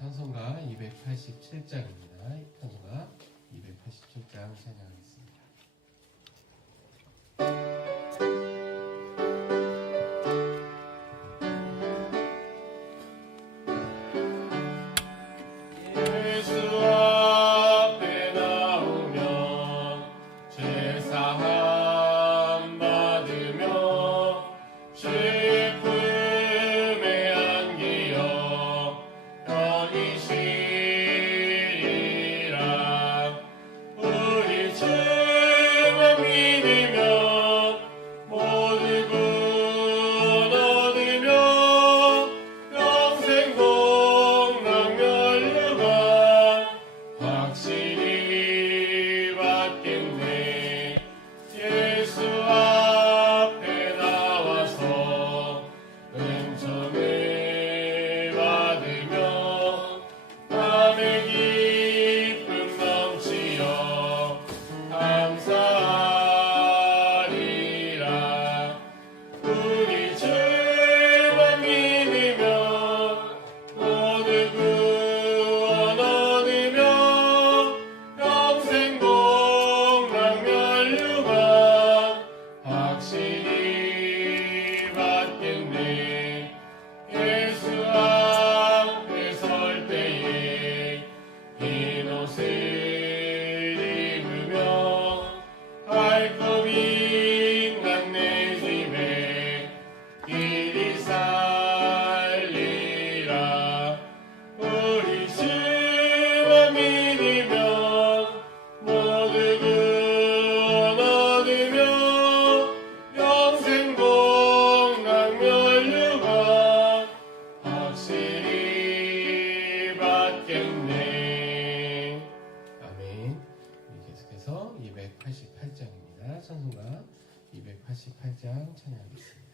찬송가 287장입니다. 찬송가 287장 찬양하겠습니다. 찬송가 288장 찬양하겠습니다.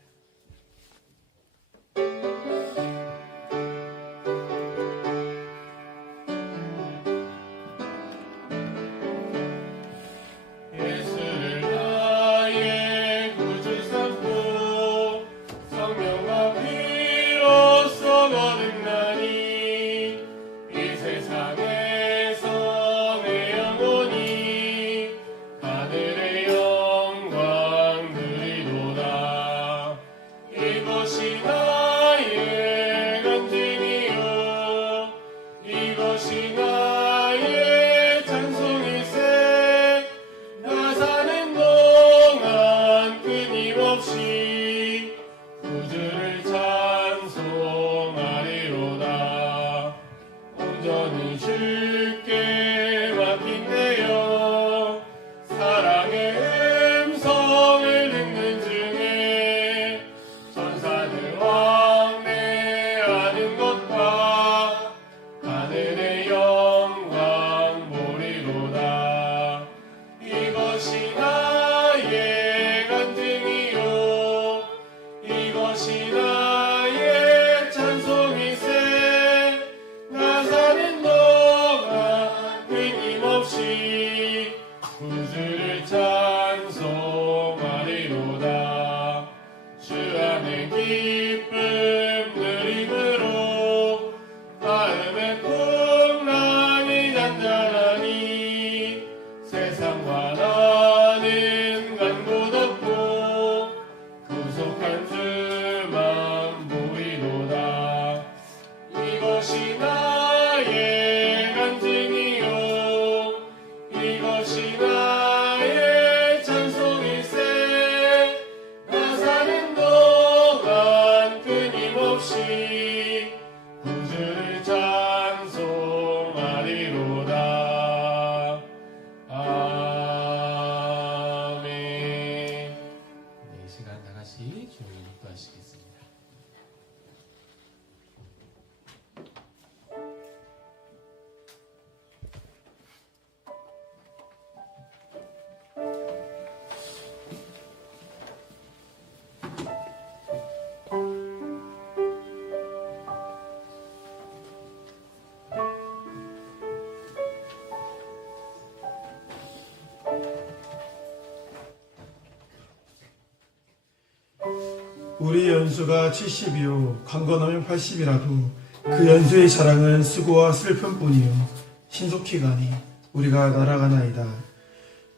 우리 연수가 70이요 관건하면 80이라도 그 연수의 자랑은 수고와 슬픔뿐이요 신속히 가니 우리가 날아가나이다.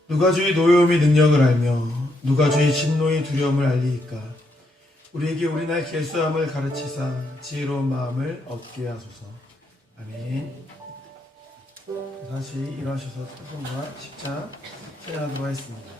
누가 주의 노여움의 능력을 알며 누가 주의 진노의 두려움을 알리이까. 우리에게 우리날 결수함을 가르치사 지혜로운 마음을 얻게 하소서. 아멘. 다시 일어나셔서 찬송가 10장 찬양하도록 하겠습니다.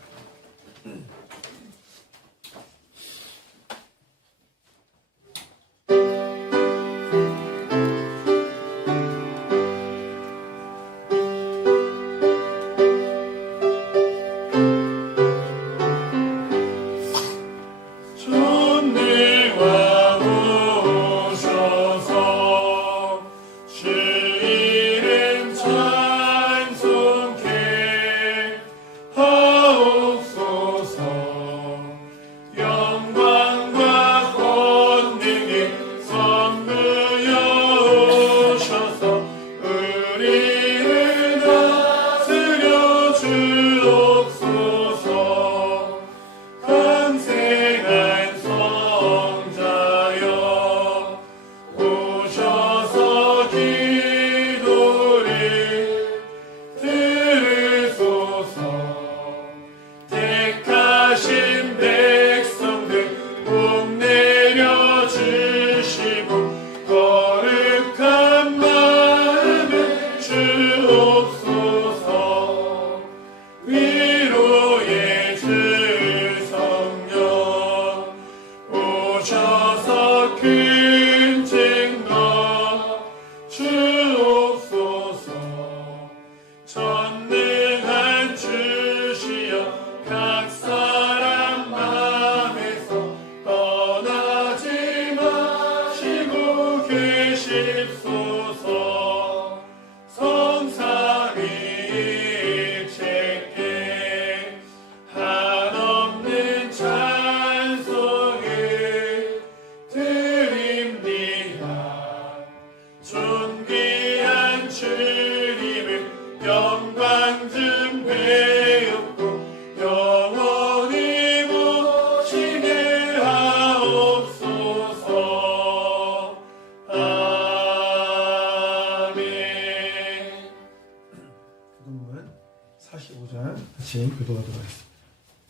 같이 교도하도록 하겠습니다.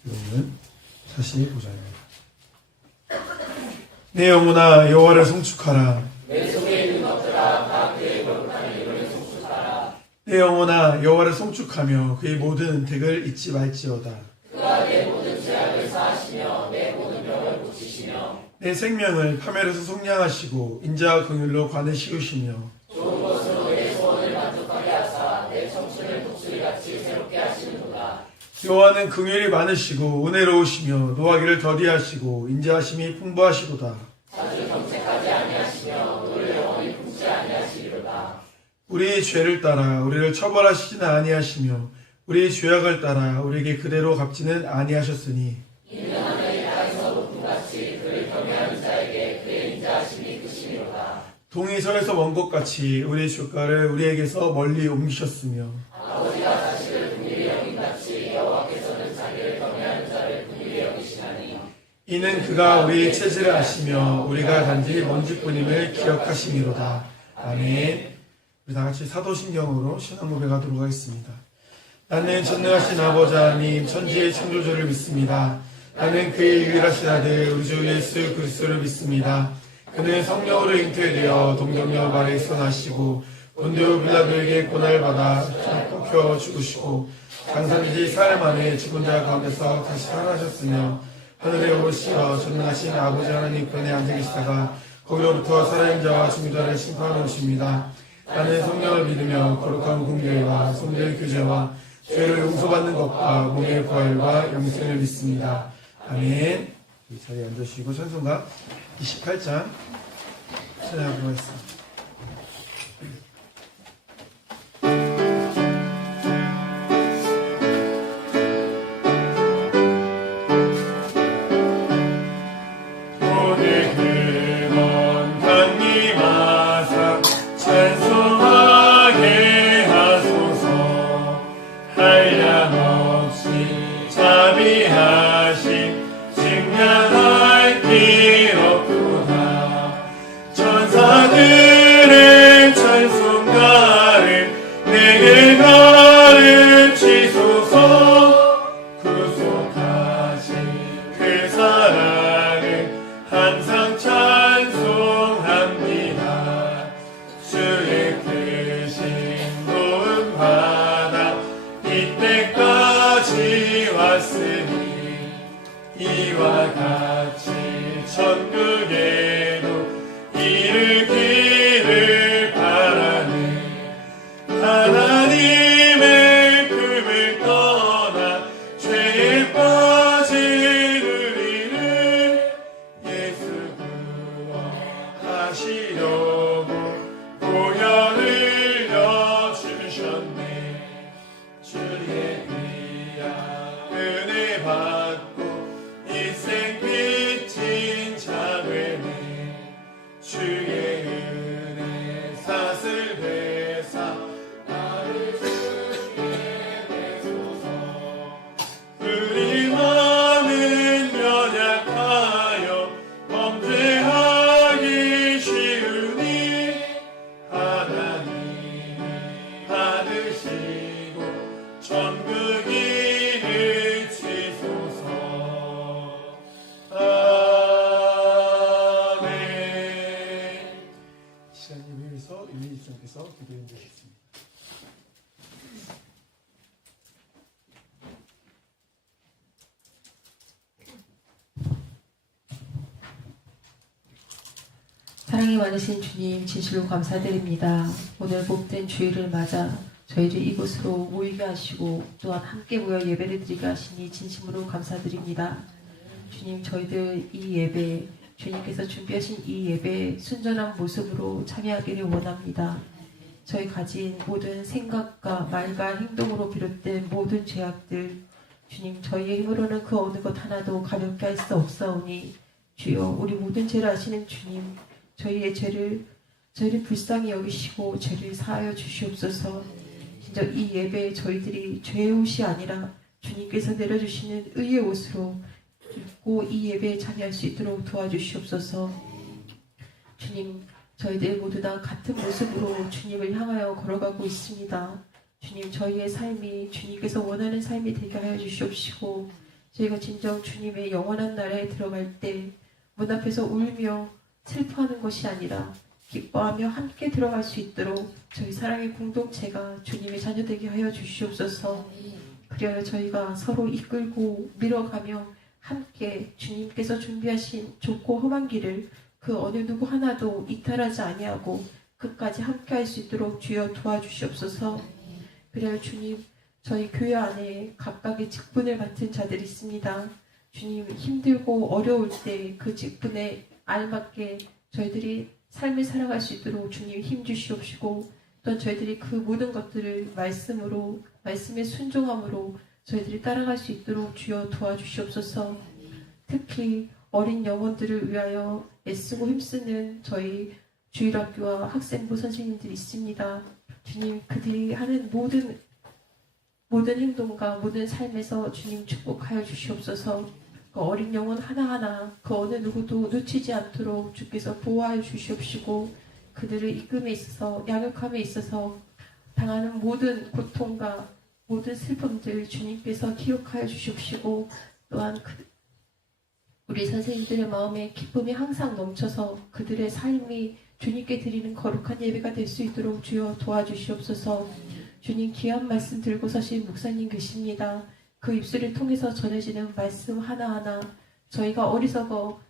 교도는 45장입니다. 내 영혼아 여호와를 송축하라. 내 속에 있는 것들아 다 그의 거룩한 이름을 송축하라. 내 영혼아 여호와를 송축하며 그의 모든 은택을 잊지 말지어다. 그가 내 모든 죄악을 사하시며 내 모든 병을 고치시며 내 생명을 파멸에서 속량하시고 인자와 긍휼로 관을 씌우시며 좋은 것으로 내 소원을 만족하게 하사 내 청춘을 독수리같이 새롭게 하시는도다. 여호와는 긍휼이 많으시고 은혜로우시며 노하기를 더디하시고 인자하심이 풍부하시도다. 자주 경책하지 아니하시며 너를 영원히 품지 아니하시리로다. 우리의 죄를 따라 우리를 처벌하시지는 아니하시며 우리의 죄악을 따라 우리에게 그대로 갚지는 아니하셨으니 이는 하늘이 땅에서 높음같이 그를 경외하는 자에게 그의 인자하심이 크심이로다. 동이 서에서 먼 것 같이 우리의 주가를 우리에게서 멀리 옮기셨으며 아버지가 자식을 긍휼히 여긴같이 여호와께서는 자기를 경외하는 자를 긍휼히 여기시나니 이는 그가 우리의 체질을 아시며 우리가 단지 먼지뿐임을 기억하심이로다. 아멘. 우리 다같이 사도신경으로 신앙 고백하도록 하겠습니다. 나는 전능하신 아버지 하나님 천지의 창조주를 믿습니다. 나는 그의 유일하신 아들 우리 주 예수 그리스도를 믿습니다. 그는 성령으로 잉태되어 동정녀 마리에서 나시고 본디오 빌라도에게 고난을 받아 뽑혀 죽으시고 장사지 사흘 만에 죽은 자 가운데서 다시 살아나셨으며 하늘에 오르시어 전능하신 아버지 하나님 편에 앉아 계시다가 거기로부터 살아있는 자와 죽은 자를 심판하러 오십니다. 나는 성령을 믿으며 거룩한 공교회와 성도의 교제와 죄를 용서받는 것과 몸의 부활과 영생을 믿습니다. 아멘. 이 자리에 앉으시고 찬송가 28장 찬양하도록 하겠습니다. 천사들 하시려고 보혈을 여주셨네. 주의 귀한 은혜 받고 인생 빚진 자되네. 주의 은혜 사슬 회사 나를 주게 되소서. 우리 마음은 연약하여 범죄하기 쉬우니 하나님 받으시고 천국이 되시소서. 아멘. 시간 예배에서 윤리집사님께서 기도해 주시겠습니다. 사랑이 많으신 주님, 진실로 감사드립니다. 오늘 복된 주일을 맞아 저희를 이곳으로 모이게 하시고 또한 함께 모여 예배를 드리게 하시니 진심으로 감사드립니다. 주님, 저희들 이 예배, 주님께서 준비하신 이 예배에 순전한 모습으로 참여하기를 원합니다. 저희 가진 모든 생각과 말과 행동으로 비롯된 모든 죄악들, 주님, 저희의 힘으로는 그 어느 것 하나도 가볍게 할 수 없사오니 주여, 우리 모든 죄를 아시는 주님, 저희의 저희를 불쌍히 여기시고 죄를 사하여 주시옵소서. 진짜 이 예배에 저희들이 죄의 옷이 아니라 주님께서 내려주시는 의의 옷으로 입고 이 예배에 참여할 수 있도록 도와주시옵소서. 주님, 저희들 모두 다 같은 모습으로 주님을 향하여 걸어가고 있습니다. 주님, 저희의 삶이 주님께서 원하는 삶이 되게 하여 주시옵시고, 저희가 진정 주님의 영원한 나라에 들어갈 때 문 앞에서 울며 슬퍼하는 것이 아니라 기뻐하며 함께 들어갈 수 있도록 저희 사랑의 공동체가 주님의 자녀되게 하여 주시옵소서. 그리하여 저희가 서로 이끌고 밀어가며 함께 주님께서 준비하신 좋고 험한 길을 그 어느 누구 하나도 이탈하지 아니하고 끝까지 함께 할 수 있도록 주여 도와주시옵소서. 그리하여 주님, 저희 교회 안에 각각의 직분을 맡은 자들이 있습니다. 주님, 힘들고 어려울 때 그 직분에 알맞게 저희들이 삶을 살아갈 수 있도록 주님 힘 주시옵시고, 또 저희들이 그 모든 것들을 말씀으로, 말씀의 순종함으로 저희들이 따라갈 수 있도록 주여 도와주시옵소서. 특히 어린 영혼들을 위하여 애쓰고 힘쓰는 저희 주일학교와 학생부 선생님들이 있습니다. 주님, 그들이 하는 모든 행동과 모든 삶에서 주님 축복하여 주시옵소서. 그 어린 영혼 하나하나 그 어느 누구도 놓치지 않도록 주께서 보호하여 주시옵시고, 그들을 이끌음에 있어서, 양육함에 있어서 당하는 모든 고통과 모든 슬픔들 주님께서 기억하여 주시옵시고, 또한 우리 선생님들의 마음에 기쁨이 항상 넘쳐서 그들의 삶이 주님께 드리는 거룩한 예배가 될 수 있도록 주여 도와주시옵소서. 주님, 귀한 말씀 들고 서신 목사님 계십니다. 그 입술을 통해서 전해지는 말씀 하나하나 저희가 어리석어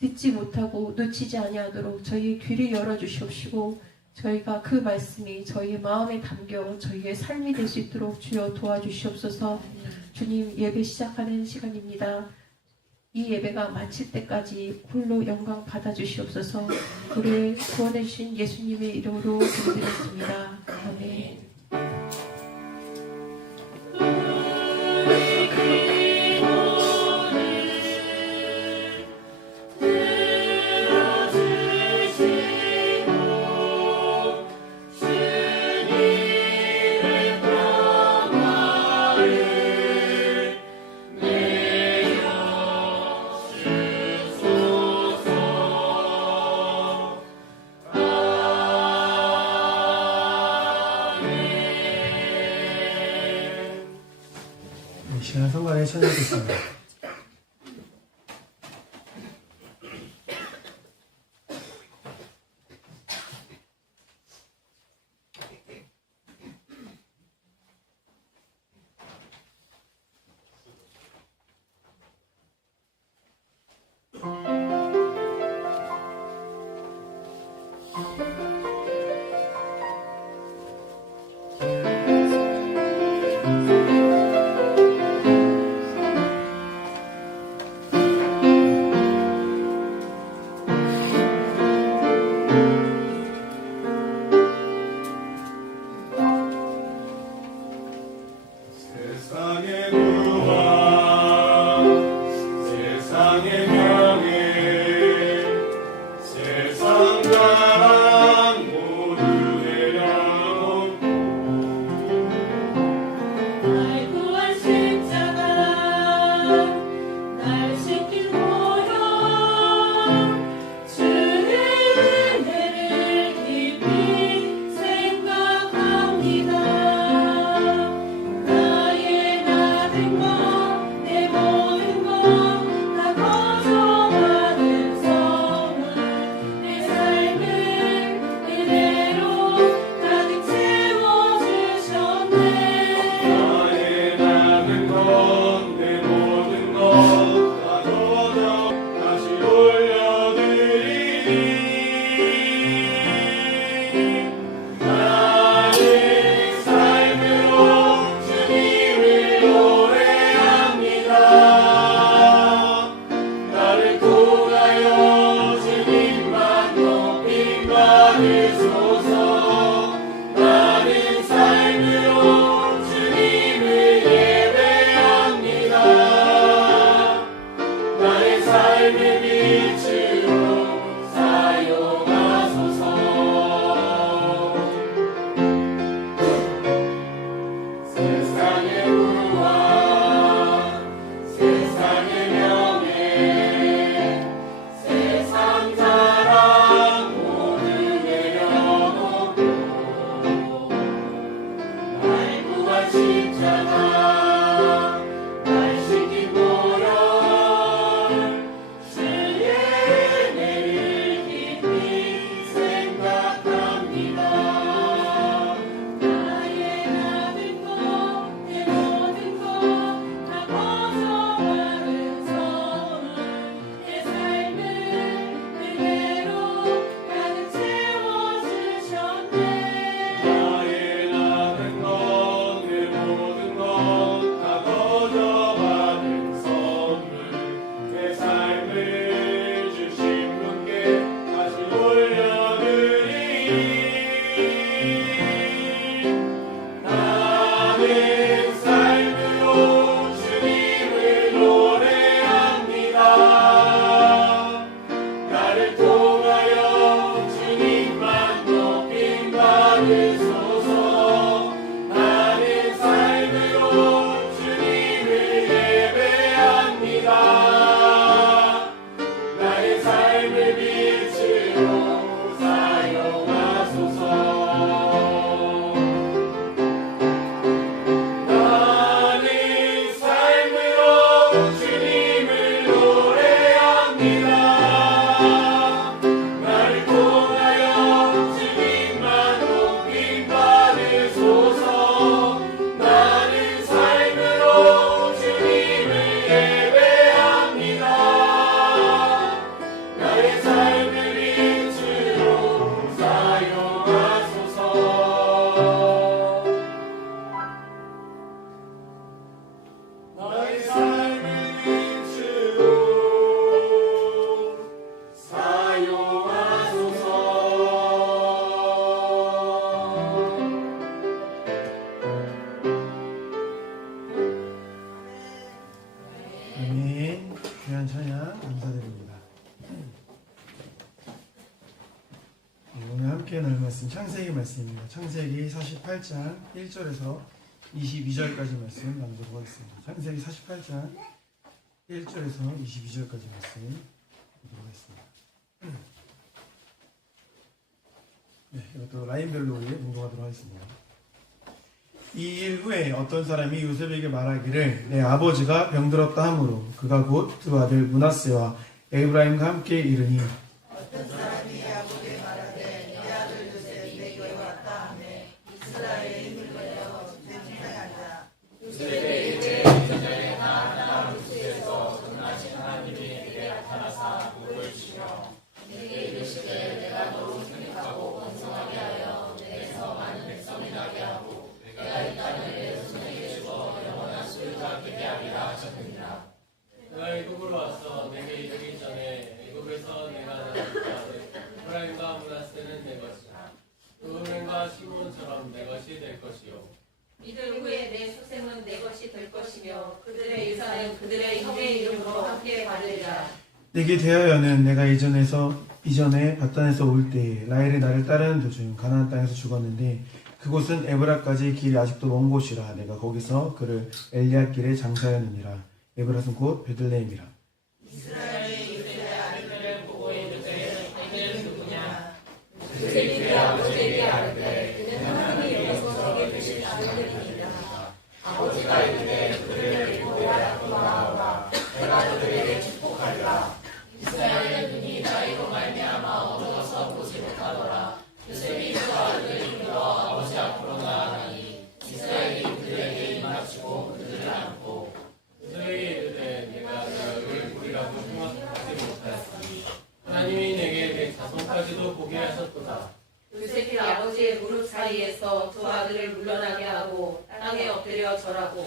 듣지 못하고 놓치지 아니하도록 저희의 귀를 열어주시옵시고, 저희가 그 말씀이 저희의 마음에 담겨 저희의 삶이 될 수 있도록 주여 도와주시옵소서. 주님, 예배 시작하는 시간입니다. 이 예배가 마칠 때까지 홀로 영광 받아주시옵소서. 우리를 구원해 주신 예수님의 이름으로 기도드렸습니다. 아멘. 시간 성관에 찬양하겠습니다. 함께 나눌 말씀 창세기 말씀입니다. 창세기 48장 1절에서 22절까지 말씀 나누도록 하겠습니다. 창세기 48장 1절에서 22절까지 말씀 보도록 하겠습니다. 네, 이것도 라인별로 우리 공동하도록 하겠습니다. 이 일 후에 어떤 사람이 요셉에게 말하기를 내 아버지가 병들었다 하므로 그가 곧 두 아들 므낫세와 에브라임과 함께 이르니 어떤 사람이 야곱에게 말하되 네 아들 요셉이 내게 왔다 하매 이스라엘의 힘을 내어 zem상에 앉아 요셉의 일에 전에 나 루스에서 전능하신 하나님이 내게 나타나사 복을 주시며 내게 이르시되 내가 너로 생육하고 번성하게 하여 내게서 많은 백성이 나게 하고 내가 이 땅을 내 손에게 주어 영원한 소유가 되게 하리라 하셨느니라. 내가 애굽으로 와서 내게 이르기 전에 애굽에서 내가 낳은 아들 에브라임과 므낫세는 내 것이라. 루벤과 시므온처럼 내 것이 될 것이요. 이들 후에 내 수생은 내 것이 될 것이며 그들의 유산은 그들의 형의 이름으로 함께 받으리라. 내게 대하여는 내가 이전에 바단에서 올 때에 라헬이 나를 따르는 도중 가나안 땅에서 죽었는데 그곳은 에브라까지 길이 아직도 먼 곳이라 내가 거기서 그를 엘리앗길에 장사하였느니라. 에브라는 곧 베들레헴이라. 이스라엘의 유대의 아들을 보고 이르되 너희는 누구냐? 요셉이 그 아버지에게 아뢰되 그는 하나님이 여기서 내게 주신 아들들이니라. 아버지가 이르되 그를 데리고 내가 돌아오라. 내가 그들에게 축복하리라. 이스라엘의 눈이 나이로 말미암아 어두워서 보지 못하더라. 요셉이 그 아들을 이끌어 아버지 앞으로 나아가니 이스라엘이 그들에게 입맞추고 그들을 안고 그들에게 이르되 내가 너를 보리라고 생각하지 못하였으니 하나님이 내게 내 자손까지도 보게 하셨도다. 요셉이 아버지의 무릎 사이에서 두 아들을 물러나게 하고 땅에 엎드려 절하고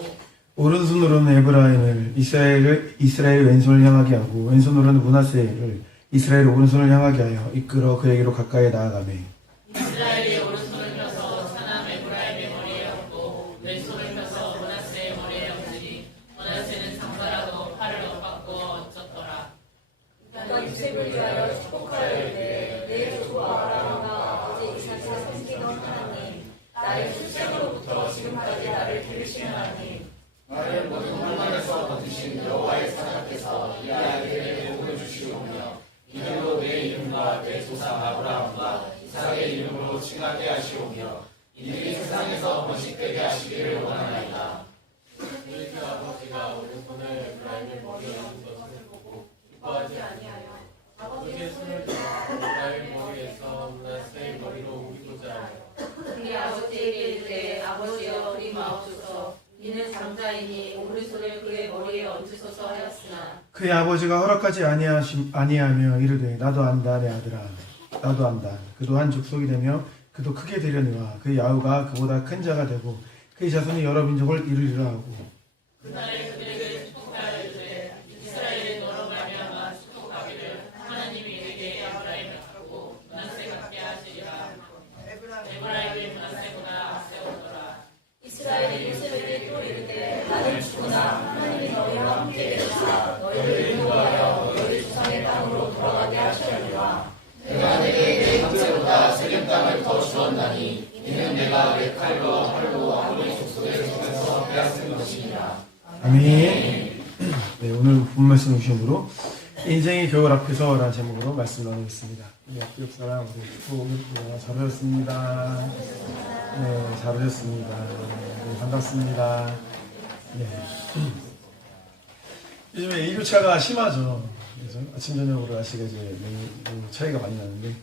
오른손으로는 에브라임을 이스라엘 왼손을 향하게 하고 왼손으로는 므낫세를 이스라엘 오른손을 향하게 하여 이끌어 그에게로 가까이 나아가매 이스라엘이 오른손을 펴서 사남 에브라임의 머리에 얹고 왼손을 펴서 므낫세의 머리에 얹으니 므낫세는 상자라도 팔을 엇받고 얹었더라. 내가 요셉을 위하여 축복하였는데 내 주 아브라함과 아버지 이삭을 섬기던 하나님 나의 출생으로부터 지금까지 나를 기르신 하나님 나를 모든 환난에서 거두신 여호와의 사자께서 이 아이에게 복을 주시오며 이들로 내 이름과 내 조상 아브라함과 이삭의 이름으로 칭하게 하시오며 이들이 세상에서 번식되게 하시기를 원하나이다. 너희 그 아버지가 오른손을 에브라임의 머리에 얹은 것을 보고 기뻐하지 아니하여 아버지의 손을 들어 에브라임 머리에서 므낫세의 머리로 옮기고자 하여 그의 아버지에게 이르되 아버지여 그리 마옵소서 이는 장자이니 오른손을 그의 머리에 얹으소서 하였으나 그의 아버지가 허락하지 아니하며 이르되 나도 안다 내 아들아 나도 안다. 그도 한 족속이 되며 그도 크게 되려니와 그의 아우가 그보다 큰 자가 되고 그의 자손이 여러 민족을 이루리라 하고 그날에 그들에게 축복하여 이르되 이스라엘의 너로 말미암아 축복하기를 하나님이 내게 에브라임을 갖고 므낫세 갖게 하시리라. 에브라임이 므낫세보다 앞세우더라. 이스라엘의 요셉에게 또 이르되 나는 죽으나 하나님이 너희와 함께 계시사 너희를 인도하여 너희 조상의 땅으로 돌아가게 하시려니와 내가 내게 내 형제보다 세겜 땅을 더 주었나니 이는 내가 내 칼과 활로 아무리 족속의 속에서 빼앗은 것이니라. 아멘. 네, 오늘 본 말씀 중심으로 인생의 겨울 앞에서라는 제목으로 말씀 나누겠습니다. 우리 앞쪽 사람 우리 잘 오셨습니다. 네, 잘 오셨습니다. 네, 반갑습니다. 네. 요즘에 일교차가 심하죠. 그래서 아침 저녁으로 날씨가 이제 너무 차이가 많이 나는데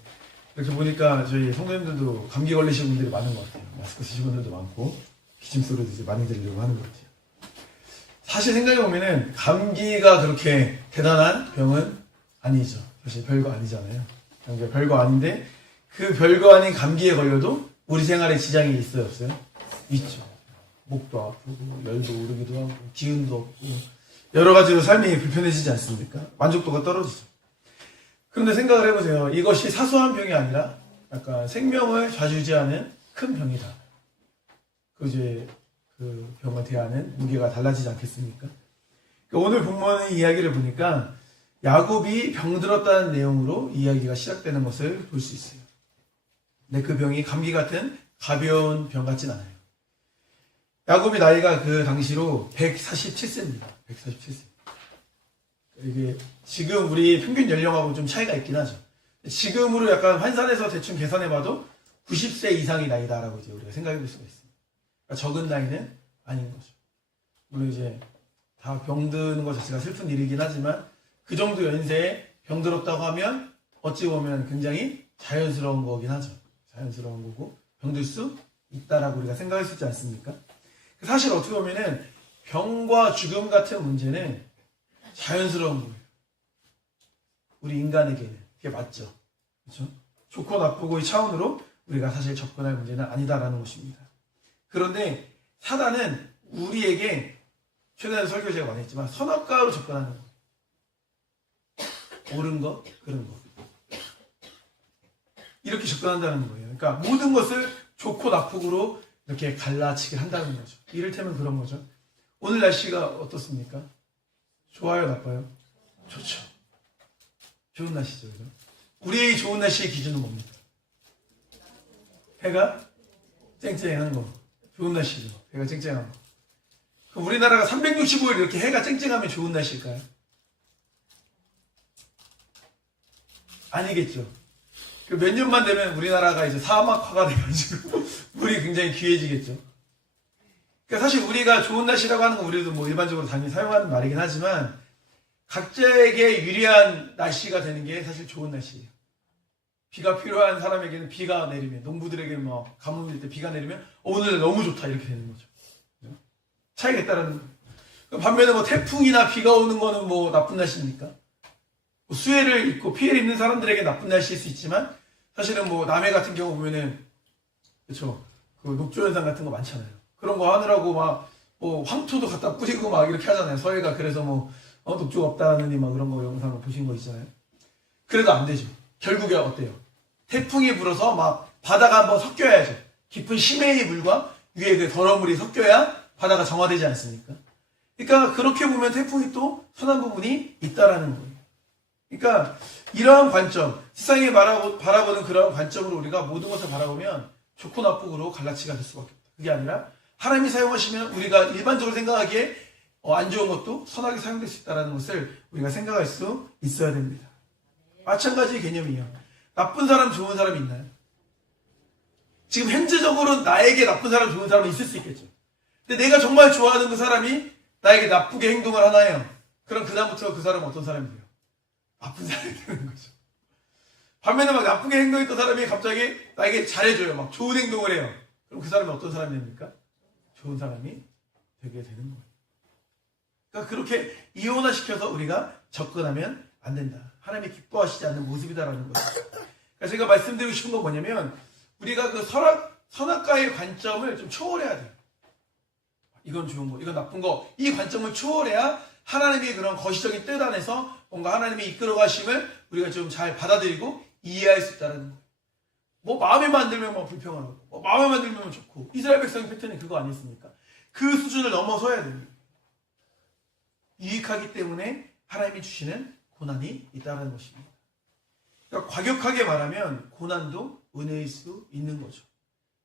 이렇게 보니까 저희 성도님들도 감기 걸리신 분들이 많은 것 같아요. 마스크 쓰신 분들도 많고 기침 소리도 이제 많이 들리고 하는 것 같아요. 사실 생각해보면은 감기가 그렇게 대단한 병은 아니죠. 사실 별거 아니잖아요. 감기가 별거 아닌데 그 별거 아닌 감기에 걸려도 우리 생활에 지장이 있어요 없어요? 있죠. 목도 아프고 열도 오르기도 하고 기운도 없고 여러 가지로 삶이 불편해지지 않습니까? 만족도가 떨어지죠. 그런데 생각을 해보세요. 이것이 사소한 병이 아니라 약간 생명을 좌지우지하는 큰 병이다. 그 병을 대하는 무게가 달라지지 않겠습니까? 오늘 본문의 이야기를 보니까 야곱이 병들었다는 내용으로 이야기가 시작되는 것을 볼 수 있어요. 근데 그 병이 감기 같은 가벼운 병 같진 않아요. 야곱의 나이가 그 당시로 147세입니다. 147세. 이게 지금 우리 평균 연령하고 좀 차이가 있긴 하죠. 지금으로 약간 환산해서 대충 계산해봐도 90세 이상이 나이다라고 이제 우리가 생각해 볼 수가 있습니다. 그러니까 적은 나이는 아닌 거죠. 물론 이제 다 병드는 것 자체가 슬픈 일이긴 하지만 그 정도 연세에 병들었다고 하면 어찌 보면 굉장히 자연스러운 거긴 하죠. 자연스러운 거고 병들 수 있다라고 우리가 생각할 수 있지 않습니까? 사실 어떻게 보면은 병과 죽음 같은 문제는 자연스러운 거예요. 우리 인간에게는 그게 맞죠. 그렇죠? 좋고 나쁘고의 차원으로 우리가 사실 접근할 문제는 아니다라는 것입니다. 그런데 사단은 우리에게 최근에 설교 제가 많이 했지만 선악과로 접근하는 거. 옳은 거, 그런 거. 이렇게 접근한다는 거예요. 그러니까 모든 것을 좋고 나쁘고로 이렇게 갈라치게 한다는 거죠. 이를테면 그런 거죠. 오늘 날씨가 어떻습니까? 좋아요, 나빠요? 좋죠. 좋은 날씨죠. 그죠? 우리의 좋은 날씨의 기준은 뭡니까? 해가 쨍쨍한 거. 좋은 날씨죠. 해가 쨍쨍한 거. 그럼 우리나라가 365일 이렇게 해가 쨍쨍하면 좋은 날씨일까요? 아니겠죠. 몇 년만 되면 우리나라가 이제 사막화가 돼가지고 물이 굉장히 귀해지겠죠. 그러니까 사실 우리가 좋은 날씨라고 하는 건 우리도 뭐 일반적으로 당연히 사용하는 말이긴 하지만 각자에게 유리한 날씨가 되는 게 사실 좋은 날씨예요. 비가 필요한 사람에게는 비가 내리면, 농부들에게는 뭐 가뭄일 때 비가 내리면 오늘 너무 좋다 이렇게 되는 거죠. 차이가 있다라는 거예요. 반면에 뭐 태풍이나 비가 오는 거는 뭐 나쁜 날씨입니까? 수해를 입고 피해를 입는 사람들에게 나쁜 날씨일 수 있지만 사실은 뭐 남해 같은 경우 보면은 그렇죠. 그 녹조 현상 같은 거 많잖아요. 그런 거 하느라고 막 뭐 황토도 갖다 뿌리고 막 이렇게 하잖아요. 서해가 그래서 뭐 녹조가 없다느니 막 그런 거 영상을 보신 거 있잖아요. 그래도 안 되죠. 결국에 어때요? 태풍이 불어서 막 바다가 한번 섞여야죠. 깊은 심해의 물과 위에 그 더러운 물이 섞여야 바다가 정화되지 않습니까? 그러니까 그렇게 보면 태풍이 또 선한 부분이 있다라는 거예요. 그러니까 이러한 관점, 세상에 바라보는 그러한 관점으로 우리가 모든 것을 바라보면 좋고 나쁘고로 갈라치가 될 수밖에 없다. 그게 아니라 하나님이 사용하시면 우리가 일반적으로 생각하기에 안 좋은 것도 선하게 사용될 수 있다는 것을 우리가 생각할 수 있어야 됩니다. 마찬가지 개념이에요. 나쁜 사람, 좋은 사람이 있나요? 지금 현재적으로 나에게 나쁜 사람, 좋은 사람은 있을 수 있겠죠. 근데 내가 정말 좋아하는 그 사람이 나에게 나쁘게 행동을 하나요? 그럼 그다음부터 그 사람은 어떤 사람이 돼요? 나쁜 사람이 되는 거죠. 반면에 막 나쁘게 행동했던 사람이 갑자기 나에게 잘해줘요. 막 좋은 행동을 해요. 그럼 그 사람이 어떤 사람이 됩니까? 좋은 사람이 되게 되는 거예요. 그러니까 그렇게 이혼화시켜서 우리가 접근하면 안 된다. 하나님이 기뻐하시지 않는 모습이다라는 거죠. 그러니까 제가 말씀드리고 싶은 건 뭐냐면 우리가 그 선악과의 관점을 좀 초월해야 돼요. 이건 좋은 거, 이건 나쁜 거, 이 관점을 초월해야 하나님의 그런 거시적인 뜻 안에서 뭔가 하나님의 이끌어 가심을 우리가 좀 잘 받아들이고 이해할 수 있다는 거예요. 뭐 마음에만 들면 뭐 불평하고, 뭐 마음에만 들면 좋고, 이스라엘 백성의 패턴이 그거 아니었습니까? 그 수준을 넘어서야 됩니다. 유익하기 때문에 하나님이 주시는 고난이 있다는 것입니다. 그러니까 과격하게 말하면 고난도 은혜일 수 있는 거죠.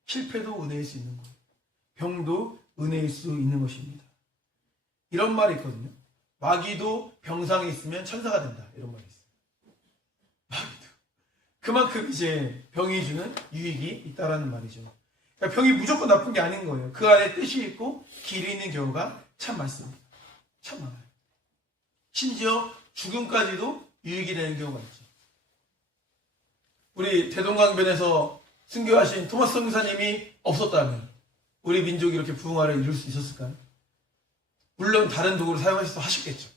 실패도 은혜일 수 있는 거예요. 병도 은혜일 수 있는 것입니다. 이런 말이 있거든요. 마귀도 병상에 있으면 천사가 된다. 이런 말이 있어요. 마귀도. 그만큼 이제 병이 주는 유익이 있다라는 말이죠. 그러니까 병이 무조건 나쁜 게 아닌 거예요. 그 안에 뜻이 있고 길이 있는 경우가 참 많습니다. 참 많아요. 심지어 죽음까지도 유익이 되는 경우가 있죠. 우리 대동강변에서 순교하신 토마스 선교사님이 없었다면 우리 민족이 이렇게 부흥화를 이룰 수 있었을까요? 물론 다른 도구를 사용하셔서 하셨겠죠.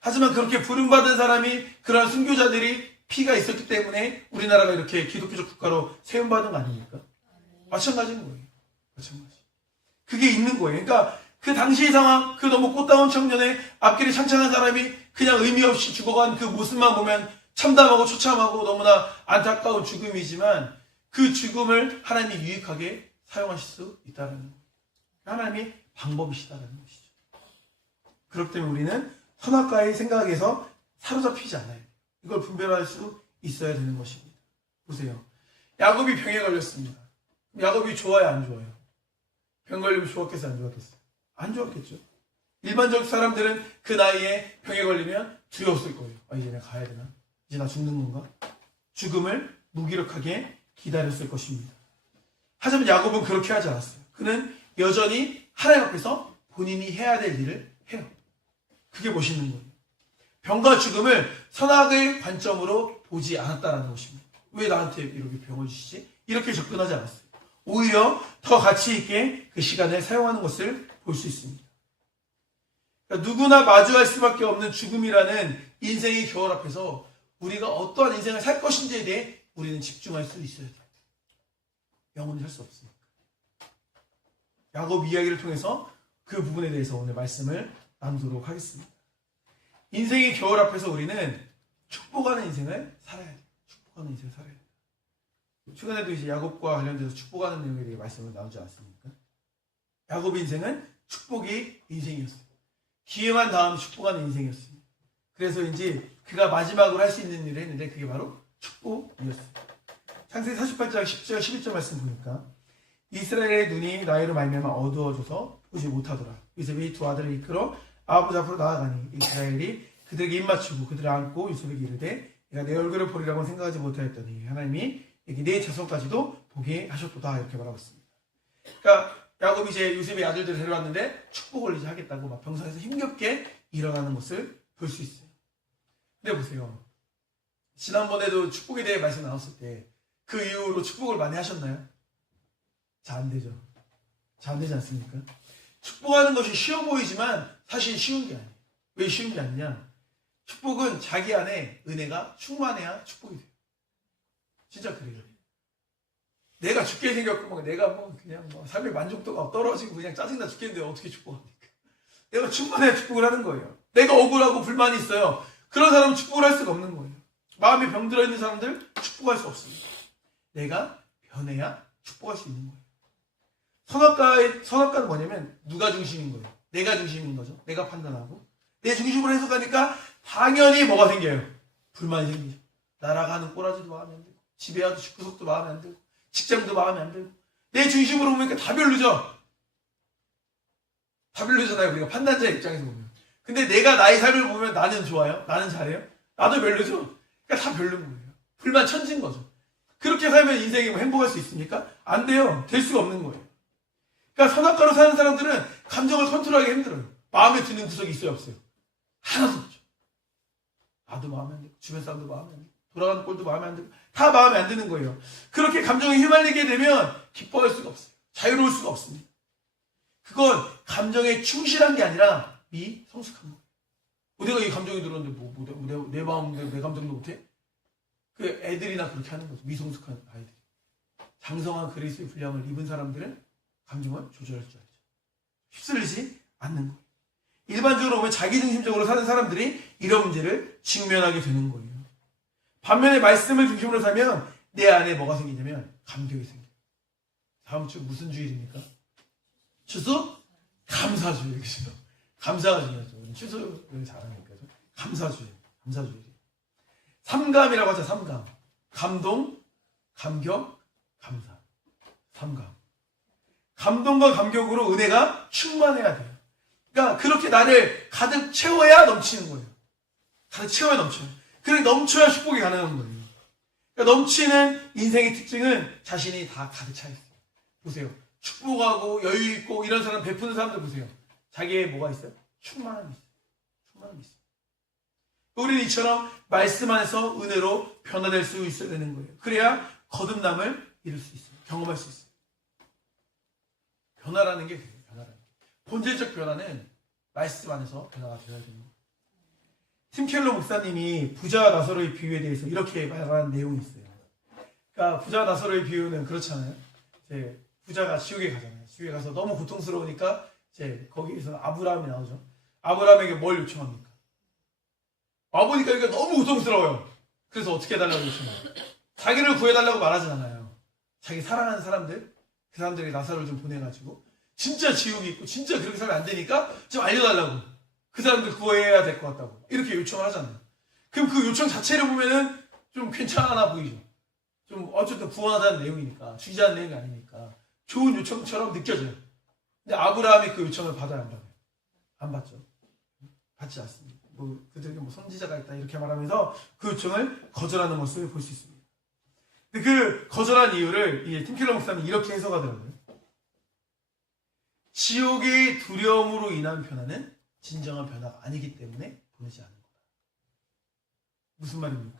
하지만 그렇게 부름받은 사람이 그런 순교자들이 피가 있었기 때문에 우리나라가 이렇게 기독교적 국가로 세움받은 거 아닙니까? 마찬가지인 거예요. 마찬가지. 그게 있는 거예요. 그러니까 그 당시의 상황, 그 너무 꽃다운 청년의 앞길에 창창한 사람이 그냥 의미 없이 죽어간 그 모습만 보면 참담하고 처참하고 너무나 안타까운 죽음이지만 그 죽음을 하나님이 유익하게 사용하실 수 있다는 거예요. 하나님이 방법이시다는 것이죠. 그렇기 때문에 우리는 선악과의 생각에서 사로잡히지 않아요. 이걸 분별할 수 있어야 되는 것입니다. 보세요. 야곱이 병에 걸렸습니다. 야곱이 좋아요, 안 좋아요? 병 걸리면 좋았겠어요, 안 좋았겠어요? 안 좋았겠죠. 일반적 사람들은 그 나이에 병에 걸리면 두려웠을 거예요. 이제 내가 가야 되나? 이제 나 죽는 건가? 죽음을 무기력하게 기다렸을 것입니다. 하지만 야곱은 그렇게 하지 않았어요. 그는 여전히 하나님 앞에서 본인이 해야 될 일을 해요. 그게 멋있는 거예요. 병과 죽음을 선악의 관점으로 보지 않았다는 것입니다. 왜 나한테 이렇게 병을 주시지? 이렇게 접근하지 않았어요. 오히려 더 가치 있게 그 시간을 사용하는 것을 볼 수 있습니다. 그러니까 누구나 마주할 수밖에 없는 죽음이라는 인생의 겨울 앞에서 우리가 어떠한 인생을 살 것인지에 대해 우리는 집중할 수 있어야 돼요. 영원히 살 수 없으니까. 야곱 이야기를 통해서 그 부분에 대해서 오늘 말씀을 나누도록 하겠습니다. 인생의 겨울 앞에서 우리는 축복하는 인생을 살아야 돼요. 축복하는 인생을 살아야 돼요. 최근에도 이제 야곱과 관련돼서 축복하는 내용에 대해 말씀을 나누지 않았습니까? 야곱의 인생은 축복의 인생이었어요. 기회만 닿으면 축복하는 인생이었습니다. 그래서 이제 그가 마지막으로 할 수 있는 일을 했는데 그게 바로 축복이었어요. 창세기 48장 10절 11절 말씀 보니까 이스라엘의 눈이 나이로 말미암아 어두워져서 보지 못하더라. 요셉이 두 아들을 이끌어 아버지 앞으로 나아가니 이스라엘이 그들에게 입맞추고 그들을 안고 요셉에게 이르되 내가 내 얼굴을 보리라고 생각하지 못하였더니 하나님이 내 자손까지도 보게 하셨도다 이렇게 말하고 있습니다. 그러니까 야곱이 이제 요셉의 아들들을 데려왔는데 축복을 이제 하겠다고 막 병상에서 힘겹게 일어나는 것을 볼 수 있어요. 근데 보세요. 지난번에도 축복에 대해 말씀 나눴을 때 그 이후로 축복을 많이 하셨나요? 잘 안 되죠. 잘 안 되지 않습니까? 축복하는 것이 쉬워 보이지만 사실 쉬운 게 아니에요. 왜 쉬운 게 아니냐? 축복은 자기 안에 은혜가 충만해야 축복이 돼요. 진짜 그래요. 내가 죽게 생겼고 내가 그냥 삶의 만족도가 떨어지고 그냥 짜증나 죽겠는데 어떻게 축복합니까? 내가 충만해야 축복을 하는 거예요. 내가 억울하고 불만이 있어요. 그런 사람은 축복을 할 수가 없는 거예요. 마음에 병들어 있는 사람들 축복할 수 없습니다. 내가 변해야 축복할 수 있는 거예요. 선악과는 뭐냐면 누가 중심인 거예요? 내가 중심인 거죠. 내가 판단하고 내 중심으로 해석하니까 당연히 뭐가 생겨요? 불만이 생기죠. 날아가는 꼬라지도 마음에 안 들고 집에 와도 집구석도 마음에 안 들고 직장도 마음에 안 들고 내 중심으로 보니까 다 별로죠. 다 별로잖아요. 우리가 판단자 입장에서 보면. 근데 내가 나의 삶을 보면 나는 좋아요? 나는 잘해요? 나도 별로죠. 그러니까 다 별로인 거예요. 불만 천지인 거죠. 그렇게 살면 인생이 행복할 수 있습니까? 안 돼요. 될 수가 없는 거예요. 그러니까 선악과로 사는 사람들은 감정을 컨트롤하기 힘들어요. 마음에 드는 구석이 있어요, 없어요? 하나도 없죠. 나도 마음에 안 들고 주변 사람도 마음에 안 들고 돌아가는 꼴도 마음에 안 들고 다 마음에 안 드는 거예요. 그렇게 감정에 휘말리게 되면 기뻐할 수가 없어요. 자유로울 수가 없습니다. 그건 감정에 충실한 게 아니라 미성숙한 거예요. 내가 이 감정이 들었는데 내 마음인데 내 감정도 못해? 그 애들이나 그렇게 하는 거죠. 미성숙한 아이들이. 장성한 그리스도의 분량을 입은 사람들은 감정을 조절할 줄 알죠. 휩쓸리지 않는 거예요. 일반적으로 보면 자기중심적으로 사는 사람들이 이런 문제를 직면하게 되는 거예요. 반면에 말씀을 중심으로 살면 내 안에 뭐가 생기냐면 감격이 생겨요. 다음 주 무슨 주일입니까? 추수? 감사주일. 그죠? 감사가 중요하죠. 추수를 잘하니까. 감사주일. 감사주일이. 삼감이라고 하죠. 삼감. 감동, 감격, 감사. 삼감. 감동과 감격으로 은혜가 충만해야 돼요. 그러니까 그렇게 나를 가득 채워야 넘치는 거예요. 가득 채워야 넘쳐요. 그렇게 넘쳐야 축복이 가능한 거예요. 그러니까 넘치는 인생의 특징은 자신이 다 가득 차 있어요. 보세요. 축복하고 여유 있고 이런 사람 베푸는 사람들 보세요. 자기의 뭐가 있어요? 충만함이 있어요. 충만함이 있어요. 우리는 이처럼 말씀 안에서 은혜로 변화될 수 있어야 되는 거예요. 그래야 거듭남을 이룰 수 있어요. 경험할 수 있어요. 변화라는 게 그래요. 변화라는 게. 본질적 변화는 말씀 안에서 변화가 되어야 되는 거예요. 팀 켈러 목사님이 부자와 나사로의 비유에 대해서 이렇게 말하는 내용이 있어요. 그러니까 부자와 나사로의 비유는 그렇잖아요. 이제 부자가 지옥에 가잖아요. 지옥에 가서 너무 고통스러우니까 이제 거기에서 아브라함이 나오죠. 아브라함에게 뭘 요청합니까? 와보니까 이게 너무 고통스러워요. 그래서 어떻게 해달라고 요청해요? 자기를 구해달라고 말하지 않아요. 자기 사랑하는 사람들, 그 사람들이 나사로를 좀 보내가지고 진짜 지옥이 있고 진짜 그렇게 살면 안 되니까 좀 알려달라고. 그 사람들 구해야 될 것 같다고. 이렇게 요청을 하잖아요. 그럼 그 요청 자체를 보면은 좀 괜찮아 보이죠. 좀 어쨌든 구원하자는 내용이니까, 죽이자는 내용이 아니니까 좋은 요청처럼 느껴져요. 근데 아브라함이 그 요청을 받아야 안 받아요? 안 받죠. 받지 않습니다. 뭐 그들에게 뭐 선지자가 있다 이렇게 말하면서 그 요청을 거절하는 모습을 볼 수 있습니다. 근데 그 거절한 이유를 이 팀켈러 목사님이 이렇게 해석하더라고요. 지옥의 두려움으로 인한 변화는 진정한 변화가 아니기 때문에 보내지 않는 거다. 무슨 말입니까?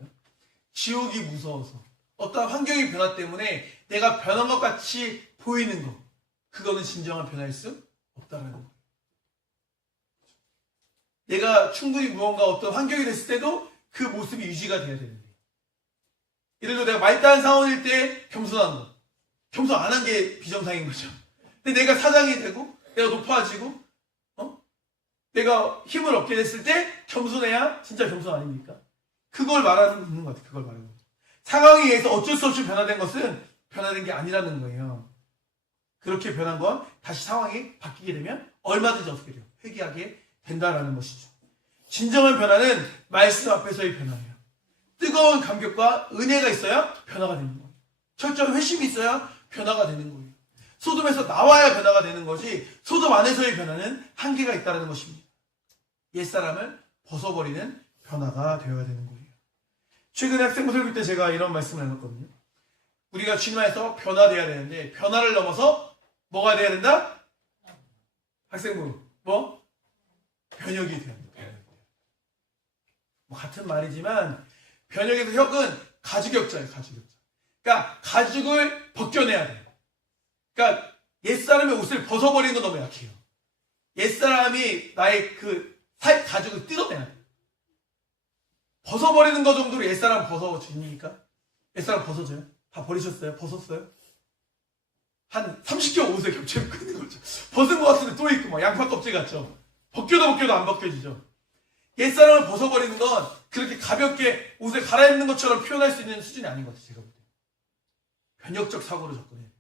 지옥이 무서워서 어떠한 환경의 변화 때문에 내가 변한 것 같이 보이는 것, 그거는 진정한 변화일 수 없다라는 거예요. 내가 충분히 무언가 어떤 환경이 됐을 때도 그 모습이 유지가 돼야 되는데, 예를 들어 내가 말다한 상황일 때 겸손한 거, 겸손 안 한 게 비정상인 거죠. 근데 내가 사장이 되고 내가 높아지고 내가 힘을 얻게 됐을 때 겸손해야 진짜 겸손 아닙니까? 그걸 말하는 것 같아요. 그걸 말하는 거죠. 상황에 의해서 어쩔 수 없이 변화된 것은 변화된 게 아니라는 거예요. 그렇게 변한 건 다시 상황이 바뀌게 되면 얼마든지 어떻게 돼요? 회개하게 된다라는 것이죠. 진정한 변화는 말씀 앞에서의 변화예요. 뜨거운 감격과 은혜가 있어야 변화가 되는 거예요. 철저한 회심이 있어야 변화가 되는 거예요. 소돔에서 나와야 변화가 되는 거지, 소돔 안에서의 변화는 한계가 있다는 것입니다. 옛사람을 벗어버리는 변화가 되어야 되는 거예요. 최근에 학생부 설교 때 제가 이런 말씀을 해놨거든요. 우리가 주님 안에서 변화되어야 되는데, 변화를 넘어서 뭐가 돼야 된다? 학생부 뭐? 변혁이 돼야 된다. 뭐 같은 말이지만 변혁에서 혁은 가죽역자예요. 가죽역자. 그러니까 가죽을 벗겨내야 돼요. 그러니까 옛사람의 옷을 벗어버리는 건 너무 약해요. 옛사람이 나의 그 가죽을 뜯어내야 돼요. 벗어버리는 거 정도로 옛사람 벗어집니까? 옛사람 벗어져요? 다 버리셨어요? 벗었어요? 한 30개 옷을 겹쳐 입고 있는 거죠. 벗은 것 같은데 또 입고 막 양파 껍질 같죠? 벗겨도 안 벗겨지죠. 옛사람을 벗어버리는 건 그렇게 가볍게 옷을 갈아입는 것처럼 표현할 수 있는 수준이 아닌 것 같아요. 제가 볼 때. 변혁적 사고로 접근해요.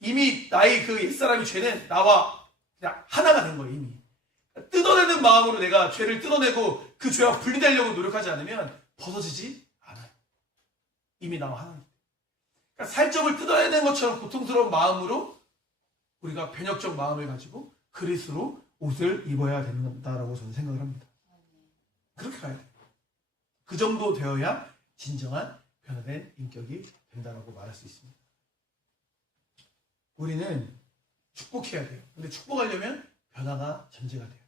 이미 나의 그 옛사람의 죄는 나와 그냥 하나가 된 거예요. 이미. 뜯어내는 마음으로 내가 죄를 뜯어내고 그 죄와 분리되려고 노력하지 않으면 벗어지지 않아요. 이미 나와 하나입니다. 그러니까 살점을 뜯어내는 것처럼 고통스러운 마음으로 우리가 변혁적 마음을 가지고 그리스도로 옷을 입어야 된다라고 저는 생각을 합니다. 그렇게 가야 돼요. 그 정도 되어야 진정한 변화된 인격이 된다라고 말할 수 있습니다. 우리는 축복해야 돼요. 근데 축복하려면 변화가 전제가 돼야 돼요.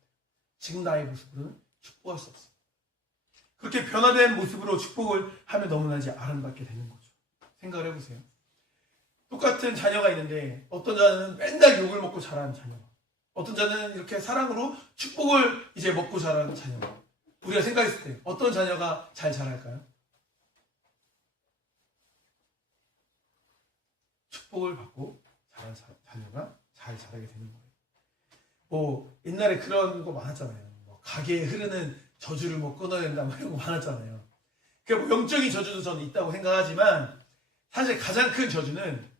지금 나의 모습으로는 축복할 수 없어요. 그렇게 변화된 모습으로 축복을 하면 너무나지 아름답게 되는 거죠. 생각을 해보세요. 똑같은 자녀가 있는데 어떤 자는 맨날 욕을 먹고 자라는 자녀가, 어떤 자는 이렇게 사랑으로 축복을 이제 먹고 자라는 자녀가, 우리가 생각했을 때 어떤 자녀가 잘 자랄까요? 축복을 받고 자란 자녀가 잘 자라게 되는 거예요. 뭐 옛날에 그런 거 많았잖아요. 뭐 가게에 흐르는 저주를 뭐 끊어낸다 뭐 이런 거 많았잖아요. 그러니까 뭐 영적인 저주도 저는 있다고 생각하지만 사실 가장 큰 저주는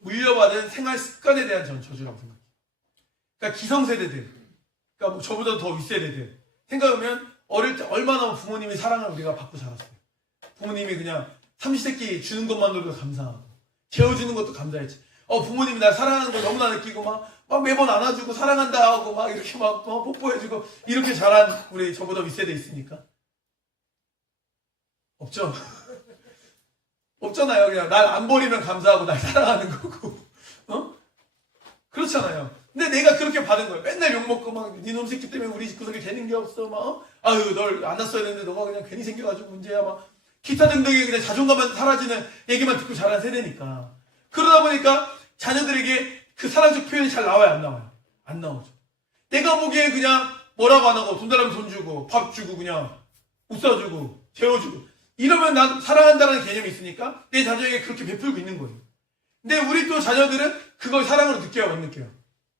물려받은 생활 습관에 대한 저주라고 생각해요. 그러니까 기성세대들, 그러니까 뭐 저보다 더 윗세대들 생각하면 어릴 때 얼마나 부모님의 사랑을 우리가 받고 자랐어요. 부모님이 그냥 삼시세끼 주는 것만으로도 감사하고 재워주는 것도 감사했지. 부모님이 날 사랑하는 걸 너무나 느끼고 막 매번 안아주고 사랑한다 하고 막 이렇게 막 뽀뽀해주고 이렇게 자란 우리 저보다 윗세대 있습니까? 없죠? 없잖아요. 그냥 날 안 버리면 감사하고 날 사랑하는 거고. 그렇잖아요. 근데 내가 그렇게 받은 거예요. 맨날 욕먹고 막 니놈 새끼 때문에 우리 집 구석에 되는 게 없어. 막 아유 널 안 낳았어야 되는데 너가 그냥 괜히 생겨가지고 문제야. 막 기타 등등의 그냥 자존감만 사라지는 얘기만 듣고 자란 세대니까. 그러다 보니까 자녀들에게 그 사랑적 표현이 잘 나와요? 안 나와요? 안 나오죠. 내가 보기에 그냥 뭐라고 안 하고 돈 달라면 돈 주고 밥 주고 그냥 옷 사주고 재워주고 이러면 난 사랑한다는 개념이 있으니까 내 자녀에게 그렇게 베풀고 있는 거예요. 근데 우리 또 자녀들은 그걸 사랑으로 느껴요? 안 느껴요?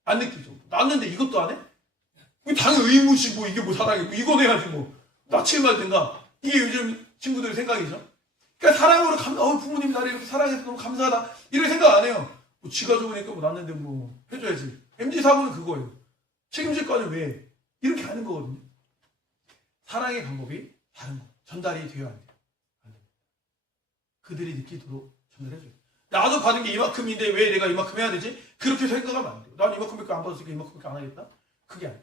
안 느끼죠. 낳았는데 이것도 안 해? 당연히 의무시고 이게 뭐 사랑이고 이거 내야지 뭐 낳지 말든가. 이게 요즘 친구들의 생각이죠. 그러니까 사랑으로 부모님이 나를 이렇게 사랑해서 너무 감사하다 이런 생각 안 해요. 뭐 지가 좋으니까 뭐 낳는데 뭐 해줘야지. MZ사고는 그거예요. 책임질 거 아니에요. 왜? 이렇게 하는 거거든요. 사랑의 방법이 다른 거. 전달이 돼야 안 돼요. 안 됩니다. 그들이 느끼도록 전달해줘요. 나도 받은 게 이만큼인데 왜 내가 이만큼 해야 되지? 그렇게 생각하면 안 돼요. 난 이만큼밖에 안 받았으니까 이만큼밖에 안 하겠다? 그게 아니에요.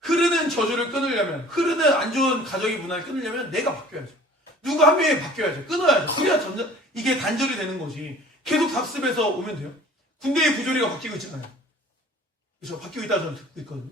흐르는 저주를 끊으려면, 흐르는 안 좋은 가정의 문화를 끊으려면 내가 바뀌어야죠. 누구 한 명이 바뀌어야죠. 끊어야죠. 그래야 이게 단절이 되는 거지. 계속 답습해서 오면 돼요. 군대의 부조리가 바뀌고 있잖아요. 그래서 바뀌고 있다고 저는 듣고 있거든요.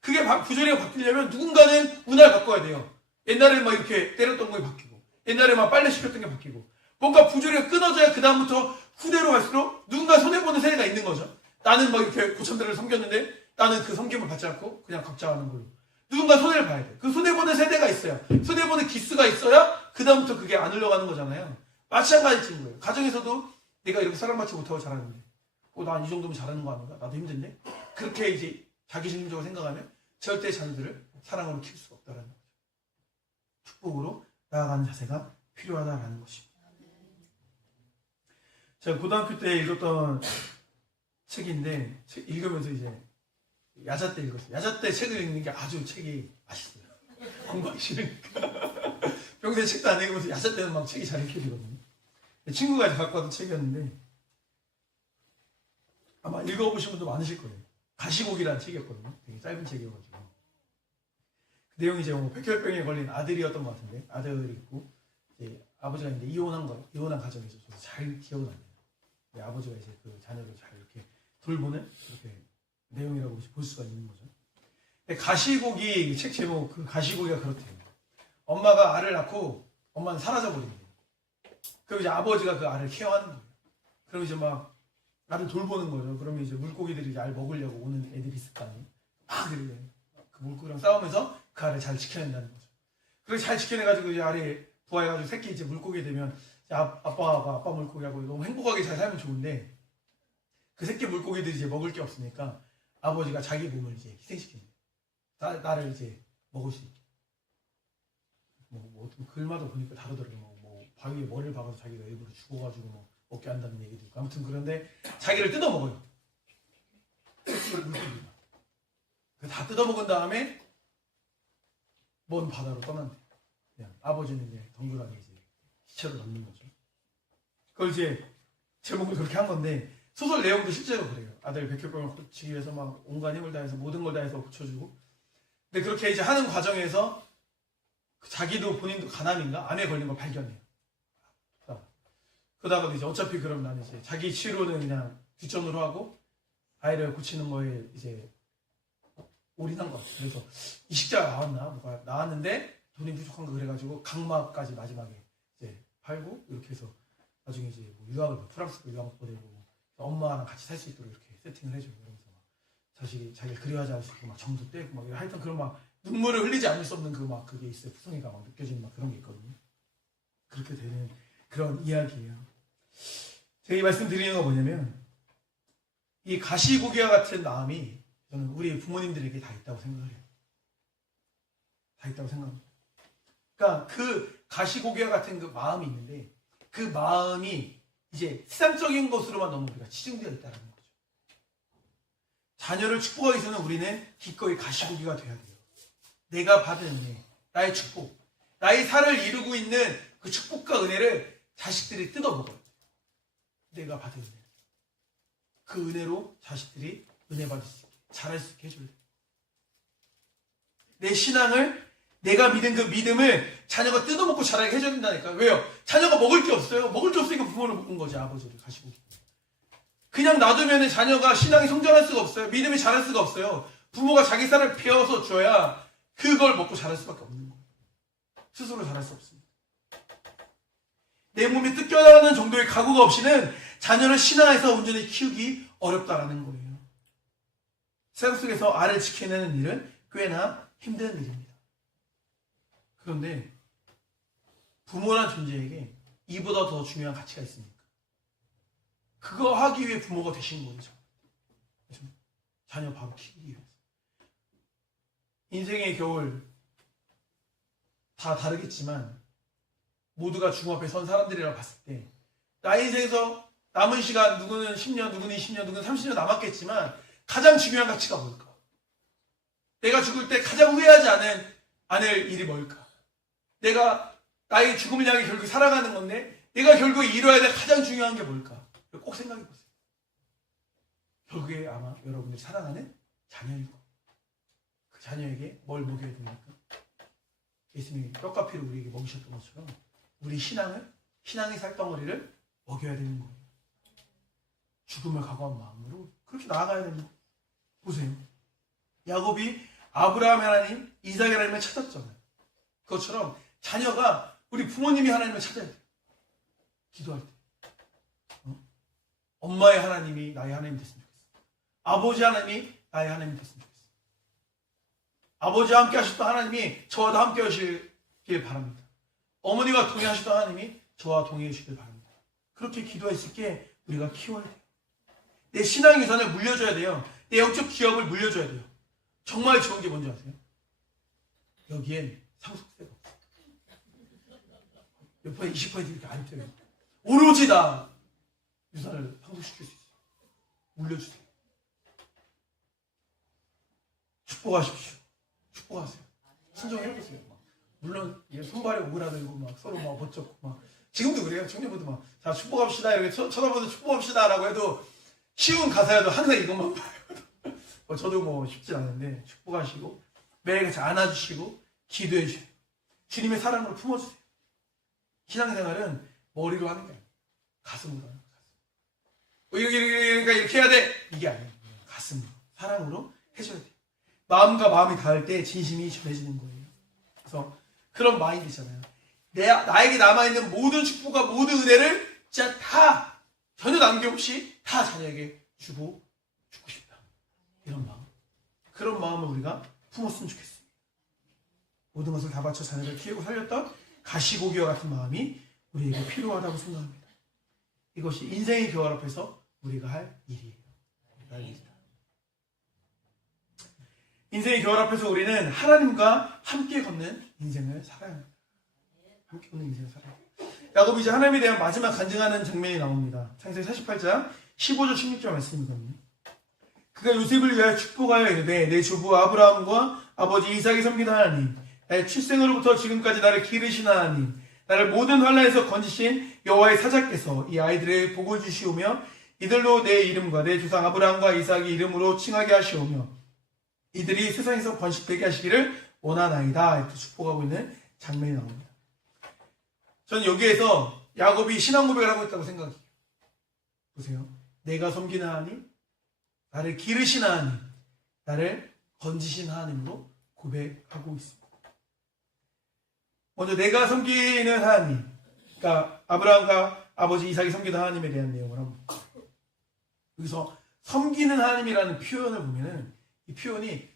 그게 부조리가 바뀌려면 누군가는 문화를 바꿔야 돼요. 옛날에 막 이렇게 때렸던 게 바뀌고, 옛날에 막 빨래 시켰던 게 바뀌고, 뭔가 부조리가 끊어져야 그다음부터 후대로 갈수록 누군가 손해보는 세대가 있는 거죠. 나는 막 이렇게 고참들을 섬겼는데 나는 그 섬김을 받지 않고 그냥 각자 하는 걸로. 누군가 손해를 봐야 돼. 그 손해보는 세대가 있어야, 손해보는 기수가 있어야 그다음부터 그게 안 흘러가는 거잖아요. 마찬가지인 거예요. 가정에서도 내가 이렇게 사랑받지 못하고 잘하는데 난 이 정도면 잘하는 거 아닌가? 나도 힘든데? 그렇게 이제 자기중심적으로 생각하면 절대 자녀들을 사랑으로 키울 수가 없다는 거죠. 축복으로 나아가는 자세가 필요하다라는 것입니다. 제가 고등학교 때 읽었던 책인데 읽으면서 이제 야자 때 읽었어요. 야자 때 책을 읽는 게 아주 책이 맛있어요. 공부하기 싫으니까. 평소에 책도 안 읽으면서 야자 때는 막 책이 잘 읽혀지거든요. 친구가 갖고 왔던 책이었는데 아마 읽어보신 분도 많으실 거예요. 가시고기라는 책이었거든요. 되게 짧은 책이어가지고. 그 내용이 이제 뭐 백혈병에 걸린 아들이었던 것 같은데 아들이 있고 이제 아버지가 이제 이혼한 가정에서 저도 잘 기억은 안 나요. 아버지가 이제 그 자녀를 잘 이렇게 돌보는 그렇게 내용이라고 볼 수가 있는 거죠. 가시고기 책 제목 그 가시고기가 그렇대요. 엄마가 알을 낳고 엄마는 사라져버린대요. 그럼 이제 아버지가 그 알을 케어하는 거예요. 그럼 이제 막 알을 돌보는 거죠. 그러면 이제 물고기들이 이제 알 먹으려고 오는 애들이 있을 거 아니에요. 막 그래. 그 물고기랑 싸우면서 그 알을 잘 지켜낸다는 거죠. 그렇게 잘 지켜내가지고 이제 알이 부화해가지고 새끼 이제 물고기 되면 이제 아빠가 아빠 물고기하고 너무 행복하게 잘 살면 좋은데 그 새끼 물고기들이 이제 먹을 게 없으니까 아버지가 자기 몸을 이제 희생시킵니다. 나를 이제 먹을 수 있게. 뭐 어떤 글마다 보니까 다르더라고요. 뭐 바위에 머리를 박아서 자기가 일부러 죽어가지고 뭐 먹게 한다는 얘기도 있고 아무튼 그런데 자기를 뜯어 먹어요. 물고기가. 다 뜯어 먹은 다음에 먼 바다로 떠난대. 그냥 아버지는 이제 덩그러니 이제 시체로 넣는 거죠. 그걸 이제 제목을 그렇게 한 건데 소설 내용도 실제로 그래요. 아들 백혈병을 고치기 위해서 막 온갖 힘을 다해서 모든 걸 다해서 고쳐주고. 근데 그렇게 이제 하는 과정에서 자기도 본인도 간암인가 암에 걸린 걸 발견해요. 그러다가 이제 어차피 그럼 나는 이제 자기 치료는 그냥 뒷전으로 하고 아이를 고치는 거에 이제 올인한 것 같아요. 그래서 이식자가 나왔나 뭐가 나왔는데 돈이 부족한 거 그래가지고 각막까지 마지막에 이제 팔고 이렇게 해서 나중에 이제 뭐 유학을 프랑스로 유학 보내고 엄마랑 같이 살 수 있도록 이렇게 세팅을 해줘요. 그러면서 막 자기를 그리워하지 않을 수 있고 막 정도 떼고 막 하여튼 그런 막 눈물을 흘리지 않을 수 없는 그 막 그게 있어요. fu성이가 막 느껴지는 막 그런 게 있거든요. 그렇게 되는 그런 이야기예요. 제가 이 말씀 드리는 건 뭐냐면 이 가시고기와 같은 마음이 저는 우리 부모님들에게 다 있다고 생각을 해요. 다 있다고 생각합니다. 그러니까 그 가시고기와 같은 그 마음이 있는데 그 마음이 이제 세상적인 것으로만 너무 우리가 치중되어 있다는 거죠. 자녀를 축복하기 위해서는 우리는 기꺼이 가시고기가 돼야 돼요. 내가 받은 은혜, 나의 축복, 나의 살을 이루고 있는 그 축복과 은혜를 자식들이 뜯어먹어요. 내가 받은 은혜. 그 은혜로 자식들이 은혜 받을 수 있게, 잘할 수 있게 해줘야 돼요. 내 신앙을, 내가 믿은 그 믿음을 자녀가 뜯어먹고 자라게 해줘야 된다니까. 왜요? 자녀가 먹을 게 없어요. 먹을 게 없으니까 부모를 먹은 거지, 아버지를 가시고. 그냥 놔두면 자녀가 신앙이 성장할 수가 없어요. 믿음이 자랄 수가 없어요. 부모가 자기 쌀을 베어서 줘야 그걸 먹고 자랄 수밖에 없는 거예요. 스스로 자랄 수 없습니다. 내 몸이 뜯겨나가는 정도의 각오가 없이는 자녀를 신앙에서 온전히 키우기 어렵다라는 거예요. 세상 속에서 알을 지켜내는 일은 꽤나 힘든 일입니다. 그런데 부모란 존재에게 이보다 더 중요한 가치가 있습니까? 그거 하기 위해 부모가 되신 거예요. 자녀 바로 키우기 위해서. 인생의 겨울 다 다르겠지만 모두가 주님 앞에 선 사람들이라고 봤을 때 나의 인생에서 남은 시간 누구는 10년, 누구는 20년, 누구는 30년 남았겠지만 가장 중요한 가치가 뭘까? 내가 죽을 때 가장 후회하지 않을 일이 뭘까? 내가 나의 죽음을 향해 결국 살아가는 건데 내가 결국에 이뤄야 될 가장 중요한 게 뭘까? 꼭 생각해 보세요. 결국에 아마 여러분들이 사랑하는 자녀일 거예요. 그 자녀에게 뭘 먹여야 됩니까? 예수님이 떡가피를 우리에게 먹이셨던 것처럼 우리 신앙의 살덩어리를 먹여야 되는 거예요. 죽음을 각오한 마음으로 그렇게 나아가야 됩니다. 보세요. 야곱이 아브라함 하나님, 이삭 하나님을 찾았잖아요. 그것처럼 자녀가 우리 부모님이 하나님을 찾아야 돼요. 기도할 때. 엄마의 하나님이 나의 하나님이 됐으면 좋겠어. 아버지 하나님이 나의 하나님이 됐으면 좋겠어. 아버지와 함께 하셨던 하나님이 저와도 함께 하시길 바랍니다. 어머니와 동행하셨던 하나님이 저와 동행해 주시길 바랍니다. 그렇게 기도할 수 있게 우리가 키워야 돼요. 내 신앙 유산을 물려줘야 돼요. 내 영적 기업을 물려줘야 돼요. 정말 좋은 게 뭔지 아세요? 여기엔 상속세가 없어요. 몇 퍼센트, 20% 이렇게 안 돼요. 오로지 나 유산을 상속시킬 수 있어요. 물려주세요. 축복하십시오. 축복하세요. 순종해보세요. 물론 손발에 오그라들고 막 서로 막 멋쩍고 막 지금도 그래요. 청년분들 막 자 축복합시다 이렇게 쳐다보면서 축복합시다라고 해도 쉬운 가사여도 항상 이것만 봐요. 저도 뭐 쉽지 않은데 축복하시고 매일같이 안아주시고 기도해 주세요. 주님의 사랑으로 품어주세요. 신앙생활은 머리로 하는 게 아니에요. 가슴으로 하는 거예요. 이렇게 해야 돼. 이게 아니에요. 가슴으로 사랑으로 해줘야 돼요. 마음과 마음이 닿을 때 진심이 전해지는 거예요. 그래서 그런 마인드잖아요. 나에게 남아있는 모든 축복과 모든 은혜를 진짜 다 전혀 남김없이 다 자녀에게 주고 죽고 싶다. 이런 마음. 그런 마음을 우리가 품었으면 좋겠습니다. 모든 것을 다 바쳐 자녀를 키우고 살렸던 가시고기와 같은 마음이 우리에게 필요하다고 생각합니다. 이것이 인생의 교활 앞에서 우리가 할 일이에요. 인생의 교활 앞에서 우리는 하나님과 함께 걷는 인생을 살아야 합니다. 함께 걷는 인생을 살아야 합니다. 야곱이 이제 하나님에 대한 마지막 간증하는 장면이 나옵니다. 창세기 48장 15절 16절 말씀이거든요. 그가 요셉을 위하여 축복하여 이르되 내 조부 아브라함과 아버지 이삭이 섬기는 하나님, 나의 출생으로부터 지금까지 나를 기르신 하나님, 나를 모든 환난에서 건지신 여호와의 사자께서 이 아이들의 복을 주시오며 이들로 내 이름과 내 조상 아브라함과 이삭의 이름으로 칭하게 하시오며 이들이 세상에서 번식되게 하시기를 원하나이다. 이렇게 축복하고 있는 장면이 나옵니다. 저는 여기에서 야곱이 신앙 고백을 하고 있다고 생각해요. 보세요. 내가 섬기는 하나님, 나를 기르신 하나님, 나를 건지신 하나님으로 고백하고 있습니다. 먼저 내가 섬기는 하나님, 그러니까 아브라함과 아버지 이삭이 섬기는 하나님에 대한 내용을 한번 여기서 섬기는 하나님이라는 표현을 보면은 이 표현이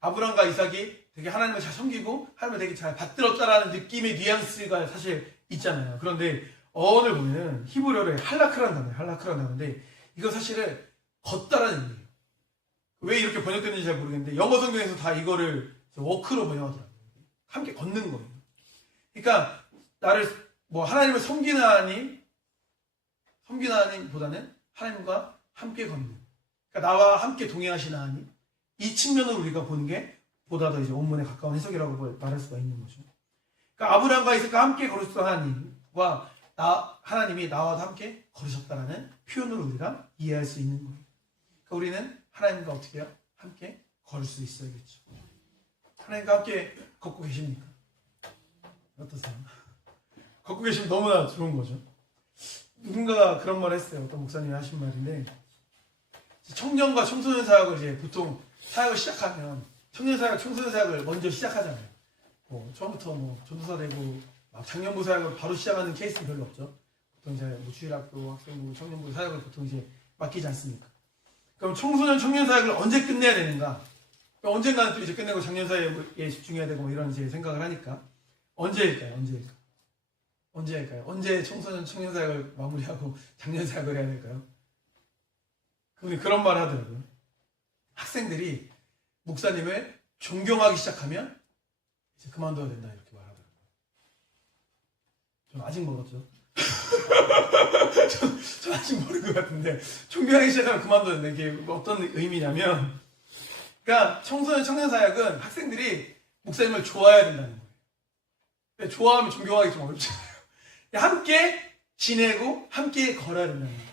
아브라함과 이삭이 되게 하나님을 잘 섬기고 하나님을 되게 잘 받들었다라는 느낌의 뉘앙스가 사실 있잖아요. 그런데 어원을 보면은 히브리어로 할라크라는 단어예요. 할라크라는 단어인데 이거 사실은 걷다라는 의미예요. 왜 이렇게 번역됐는지 잘 모르겠는데 영어 성경에서 다 이거를 워크로 번역하더라고요. 함께 걷는 거예요. 그러니까 나를 하나님을 섬기는 하나님보다는 하나님과 함께 걷는, 그러니까 나와 함께 동행하시는 하나님, 이 측면을 우리가 보는 게 보다 더 이제 원문에 가까운 해석이라고 말할 수가 있는 거죠. 그러니까 아브라함과 이삭과 함께 걸으셨던 하나님과 하나님이 나와 함께 걸으셨다라는 표현으로 우리가 이해할 수 있는 거예요. 그러니까 우리는 하나님과 어떻게 해요? 함께 걸을 수 있어야겠죠. 하나님과 함께 걷고 계십니까? 어떠세요? 걷고 계시면 너무나 좋은 거죠. 누군가가 그런 말을 했어요. 어떤 목사님이 하신 말인데, 청년과 청소년 사역을 이제 보통 사역을 시작하면 청년 사역, 청소년 사역을 먼저 시작하잖아요. 처음부터 전도사 되고 장년부 사역을 바로 시작하는 케이스는 별로 없죠. 보통 이제 주일학교, 학생부, 청년부 사역을 보통 이제 맡기지 않습니까? 그럼 청소년, 청년 사역을 언제 끝내야 되는가? 언젠가는 또 이제 끝내고 장년 사역에 집중해야 되고 이런 이제 생각을 하니까 언제일까요? 언제 할까요? 언제 청소년, 청년 사역을 마무리하고 장년 사역을 해야 될까요? 그분이 그런 말을 하더라고요. 학생들이 목사님을 존경하기 시작하면 이제 그만둬야 된다 이렇게 말하더라고요. 전 아직 멀었죠. 전 아직 모를 것 같은데 존경하기 시작하면 그만둬야 된다. 이게 어떤 의미냐면, 그러니까 청소년, 청년 사역은 학생들이 목사님을 좋아해야 된다는 거예요. 좋아하면 존경하기 좀 어렵잖아요. 함께 지내고 함께 걸어야 된다는 거예요.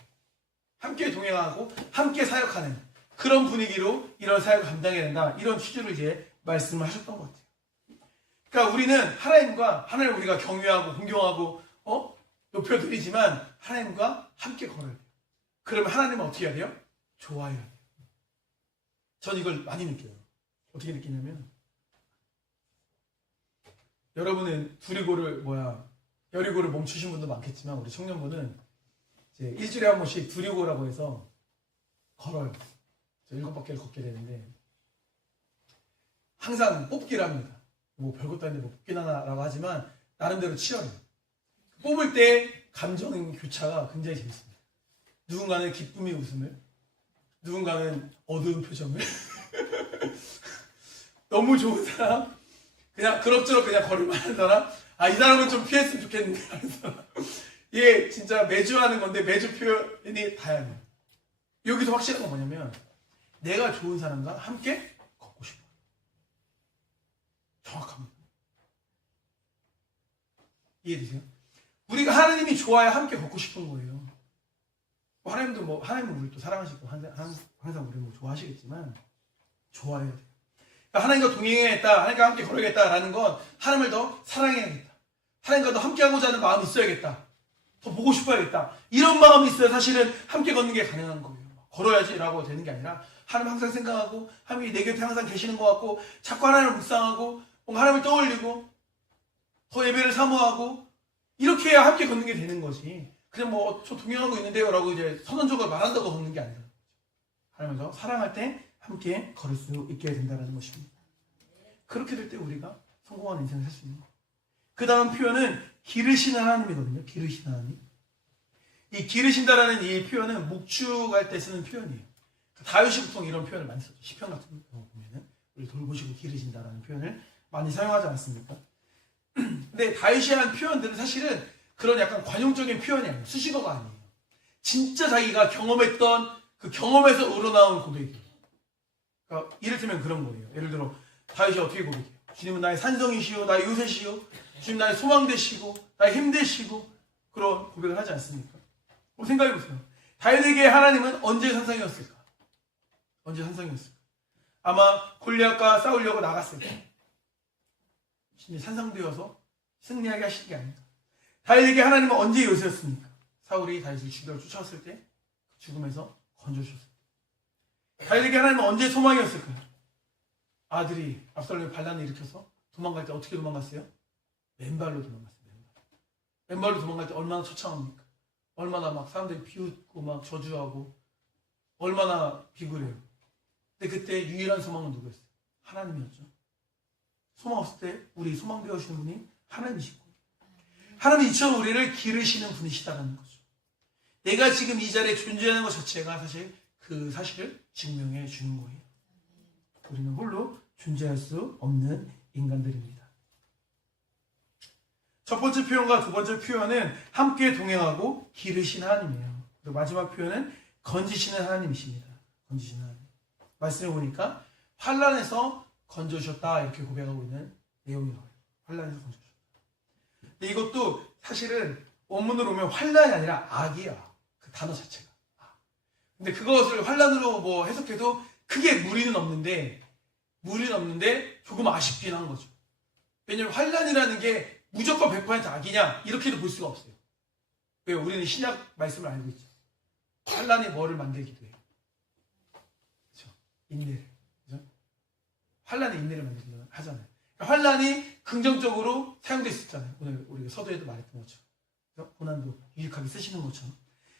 함께 동행하고 함께 사역하는 그런 분위기로 이런 사역을 감당해야 된다. 이런 취지로 이제 말씀을 하셨던 것 같아요. 그러니까 우리는 하나님을 우리가 경외하고 존경하고 높여드리지만 하나님과 함께 걸어야 돼요. 그러면 하나님은 어떻게 해야 돼요? 좋아해야 돼요. 전 이걸 많이 느껴요. 어떻게 느끼냐면 여러분은 여리고를 멈추신 분도 많겠지만 우리 청년부는 이제 일주일에 한 번씩 두리고라고 해서 걸어요. 7바퀴를 걷게 되는데 항상 뽑기를 합니다. 뭐 별것도 아닌데 뭐 뽑긴 하나라고 하지만 나름대로 치열해요. 뽑을 때 감정 교차가 굉장히 재밌습니다. 누군가는 기쁨의 웃음을, 누군가는 어두운 표정을 너무 좋은 사람, 그냥 그럭저럭 그냥 걸을만 하는 사람, 이 사람은 좀 피했으면 좋겠는데 하는 사람. 이게 진짜 매주 하는 건데 매주 표현이 다양해요. 여기서 확실한 건 뭐냐면 내가 좋은 사람과 함께 걷고 싶어요. 정확합니다. 이해되세요? 우리가 하나님이 좋아야 함께 걷고 싶은 거예요. 하나님은 우리 또 사랑하시고 항상 우리를 좋아하시겠지만 좋아해야 돼요. 그러니까 하나님과 동행해야겠다, 하나님과 함께 걸어야겠다라는 건 하나님을 더 사랑해야겠다, 하나님과 더 함께하고자 하는 마음이 있어야겠다, 더 보고 싶어야겠다, 이런 마음이 있어야 사실은 함께 걷는 게 가능한 거예요. 걸어야지라고 되는 게 아니라 하나님 항상 생각하고 하나님이 내 곁에 항상 계시는 것 같고 자꾸 하나님을 묵상하고 뭔가 하나님을 떠올리고 더 예배를 사모하고 이렇게 해야 함께 걷는 게 되는 거지. 그냥 저 동행하고 있는데요 라고 이제 선언적으로 말한다고 걷는 게 아니라 하나님을 더 사랑할 때 함께 걸을 수 있게 된다는 것입니다. 그렇게 될 때 우리가 성공한 인생을 살 수 있는 거예요. 그 다음 표현은 기르신 하나님이거든요. 기르신 하나님. 이 기르신다라는 이 표현은 목축할 때 쓰는 표현이에요. 다윗이 보통 이런 표현을 많이 쓰죠. 시편 같은 거 보면은 우리 돌보시고 기르신다라는 표현을 많이 사용하지 않습니까? 근데 다윗이 한 표현들은 사실은 그런 약간 관용적인 표현이 아니에요. 수식어가 아니에요. 진짜 자기가 경험했던 그 경험에서 우러나온 고백이에요. 그러니까 이를테면 그런 거예요. 예를 들어 다윗이 어떻게 고백해요? 주님은 나의 산성이시오, 나의 요새시오, 주님 나의 소망 되시고 나의 힘 되시고 그런 고백을 하지 않습니까? 생각해보세요. 다윗에게 하나님은 언제 산성이었을까? 아마 골리앗과 싸우려고 나갔을 때 산성되어서 승리하게 하신 게 아닌가. 다윗에게 하나님은 언제 요새였습니까? 사울이 다윗을 죽이러 쫓아왔을 때 죽음에서 건져주셨어요. 다윗에게 하나님은 언제 소망이었을까요? 아들이 압살롬의 반란을 일으켜서 도망갈 때 어떻게 도망갔어요? 맨발로 도망갔어요. 맨발로 도망갈 때 얼마나 처참합니까? 얼마나 막 사람들이 비웃고 막 저주하고 얼마나 비굴해요. 근데 그때 유일한 소망은 누구였어요? 하나님이었죠. 소망 없을 때 우리 소망 되어주시는 분이 하나님이시고 하나님이 이처럼 우리를 기르시는 분이시다는 거죠. 내가 지금 이 자리에 존재하는 것 자체가 사실 그 사실을 증명해 주는 거예요. 우리는 홀로 존재할 수 없는 인간들입니다. 첫 번째 표현과 두 번째 표현은 함께 동행하고 기르시는 하나님이에요. 그리고 마지막 표현은 건지시는 하나님이십니다. 건지시는 하나님. 말씀해 보니까 환난에서 건져주셨다 이렇게 고백하고 있는 내용이 나와요. 환난에서 건져주셨다. 근데 이것도 사실은 원문으로 보면 환난이 아니라 악이야. 그 단어 자체가. 근데 그것을 환난으로 해석해도 크게 무리는 없는데 조금 아쉽긴 한 거죠. 왜냐면 환난이라는 게 무조건 100% 악이냐 이렇게도 볼 수가 없어요. 왜요? 우리는 신약 말씀을 알고 있죠. 환난이 뭐를 만들기도 해요. 그렇죠? 인내를. 그렇죠? 환난이 인내를 만들기도 하잖아요. 환난이 긍정적으로 사용될 수 있잖아요. 오늘 우리가 서두에도 말했던 것처럼. 그렇죠? 고난도 유익하게 쓰시는 것처럼.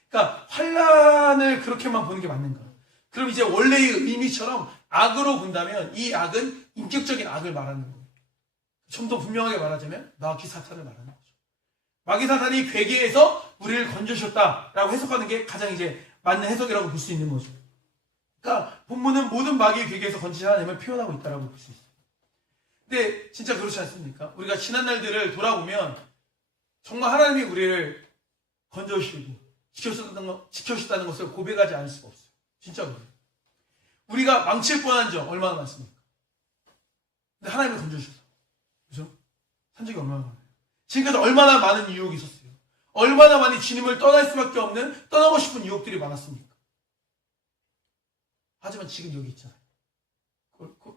그러니까 환난을 그렇게만 보는 게 맞는가? 그럼 이제 원래의 의미처럼 악으로 본다면 이 악은 인격적인 악을 말하는 거예요. 좀 더 분명하게 말하자면 마귀 사탄을 말하는 거죠. 마귀 사탄이 괴계에서 우리를 건져주셨다라고 해석하는 게 가장 이제 맞는 해석이라고 볼 수 있는 거죠. 그러니까 본문은 모든 마귀의 괴계에서 건지신 하나님을 표현하고 있다고 볼 수 있어요. 근데 진짜 그렇지 않습니까? 우리가 지난 날들을 돌아보면 정말 하나님이 우리를 건져주시고 지켜주셨다는 것을 고백하지 않을 수가 없어요. 진짜 그래요. 우리가 망칠 뻔한 적 얼마나 많습니까? 근데 하나님이 건져주셨어. 그죠? 산 적이 얼마나 많아요. 지금까지 얼마나 많은 유혹이 있었어요. 얼마나 많이 주님을 떠날 수밖에 없는, 떠나고 싶은 유혹들이 많았습니까? 하지만 지금 여기 있잖아요.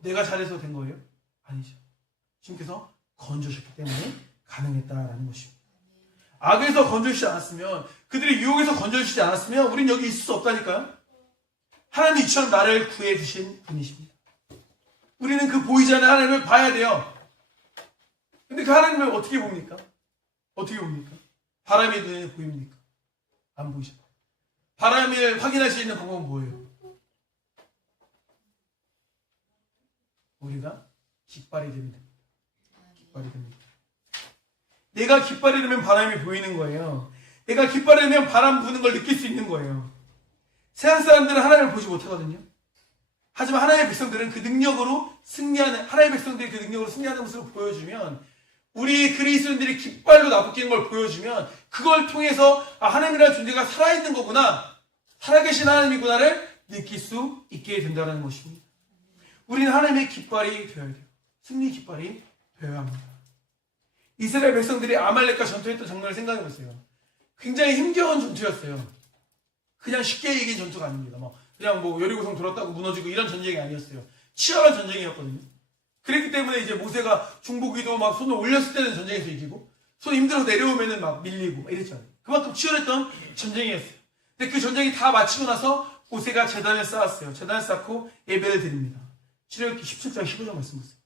내가 잘해서 된 거예요? 아니죠. 주님께서 건져주셨기 때문에 가능했다라는 것입니다. 악에서 건져주시지 않았으면, 그들의 유혹에서 건져주시지 않았으면 우린 여기 있을 수 없다니까요. 하나님이 이처럼 나를 구해주신 분이십니다. 우리는 그 보이지 않는 하나님을 봐야 돼요. 근데 그 하나님을 어떻게 봅니까? 어떻게 봅니까? 바람이 눈에 보입니까? 안 보이죠. 바람을 확인할 수 있는 방법은 뭐예요? 우리가 깃발이 되면 됩니다. 깃발이 됩니다. 내가 깃발이 되면 바람이 보이는 거예요. 내가 깃발이 되면 바람 부는 걸 느낄 수 있는 거예요. 세상 사람들은 하나님을 보지 못하거든요. 하지만 하나님의 백성들은 그 능력으로 승리하는, 하나님의 백성들이 그 능력으로 승리하는 모습을 보여주면, 우리 그리스도인들이 깃발로 나부끼는 걸 보여주면, 그걸 통해서 하나님이라는 존재가 살아있는 거구나, 살아계신 하나님이구나를 느낄 수 있게 된다는 것입니다. 우리는 하나님의 깃발이 되어야 돼요. 승리 깃발이 되어야 합니다. 이스라엘 백성들이 아말렉과 전투했던 장면을 생각해 보세요. 굉장히 힘겨운 전투였어요. 그냥 쉽게 이긴 전투가 아닙니다. 그냥 여리고성 돌았다고 무너지고 이런 전쟁이 아니었어요. 치열한 전쟁이었거든요. 그랬기 때문에 이제 모세가 중보기도 막 손을 올렸을 때는 전쟁에서 이기고, 손 힘들어서 내려오면은 막 밀리고 막 이랬잖아요. 그만큼 치열했던 전쟁이었어요. 근데 그 전쟁이 다 마치고 나서 모세가 제단을 쌓았어요. 제단을 쌓고 예배를 드립니다. 출애굽기 17장 15절 말씀 보세요.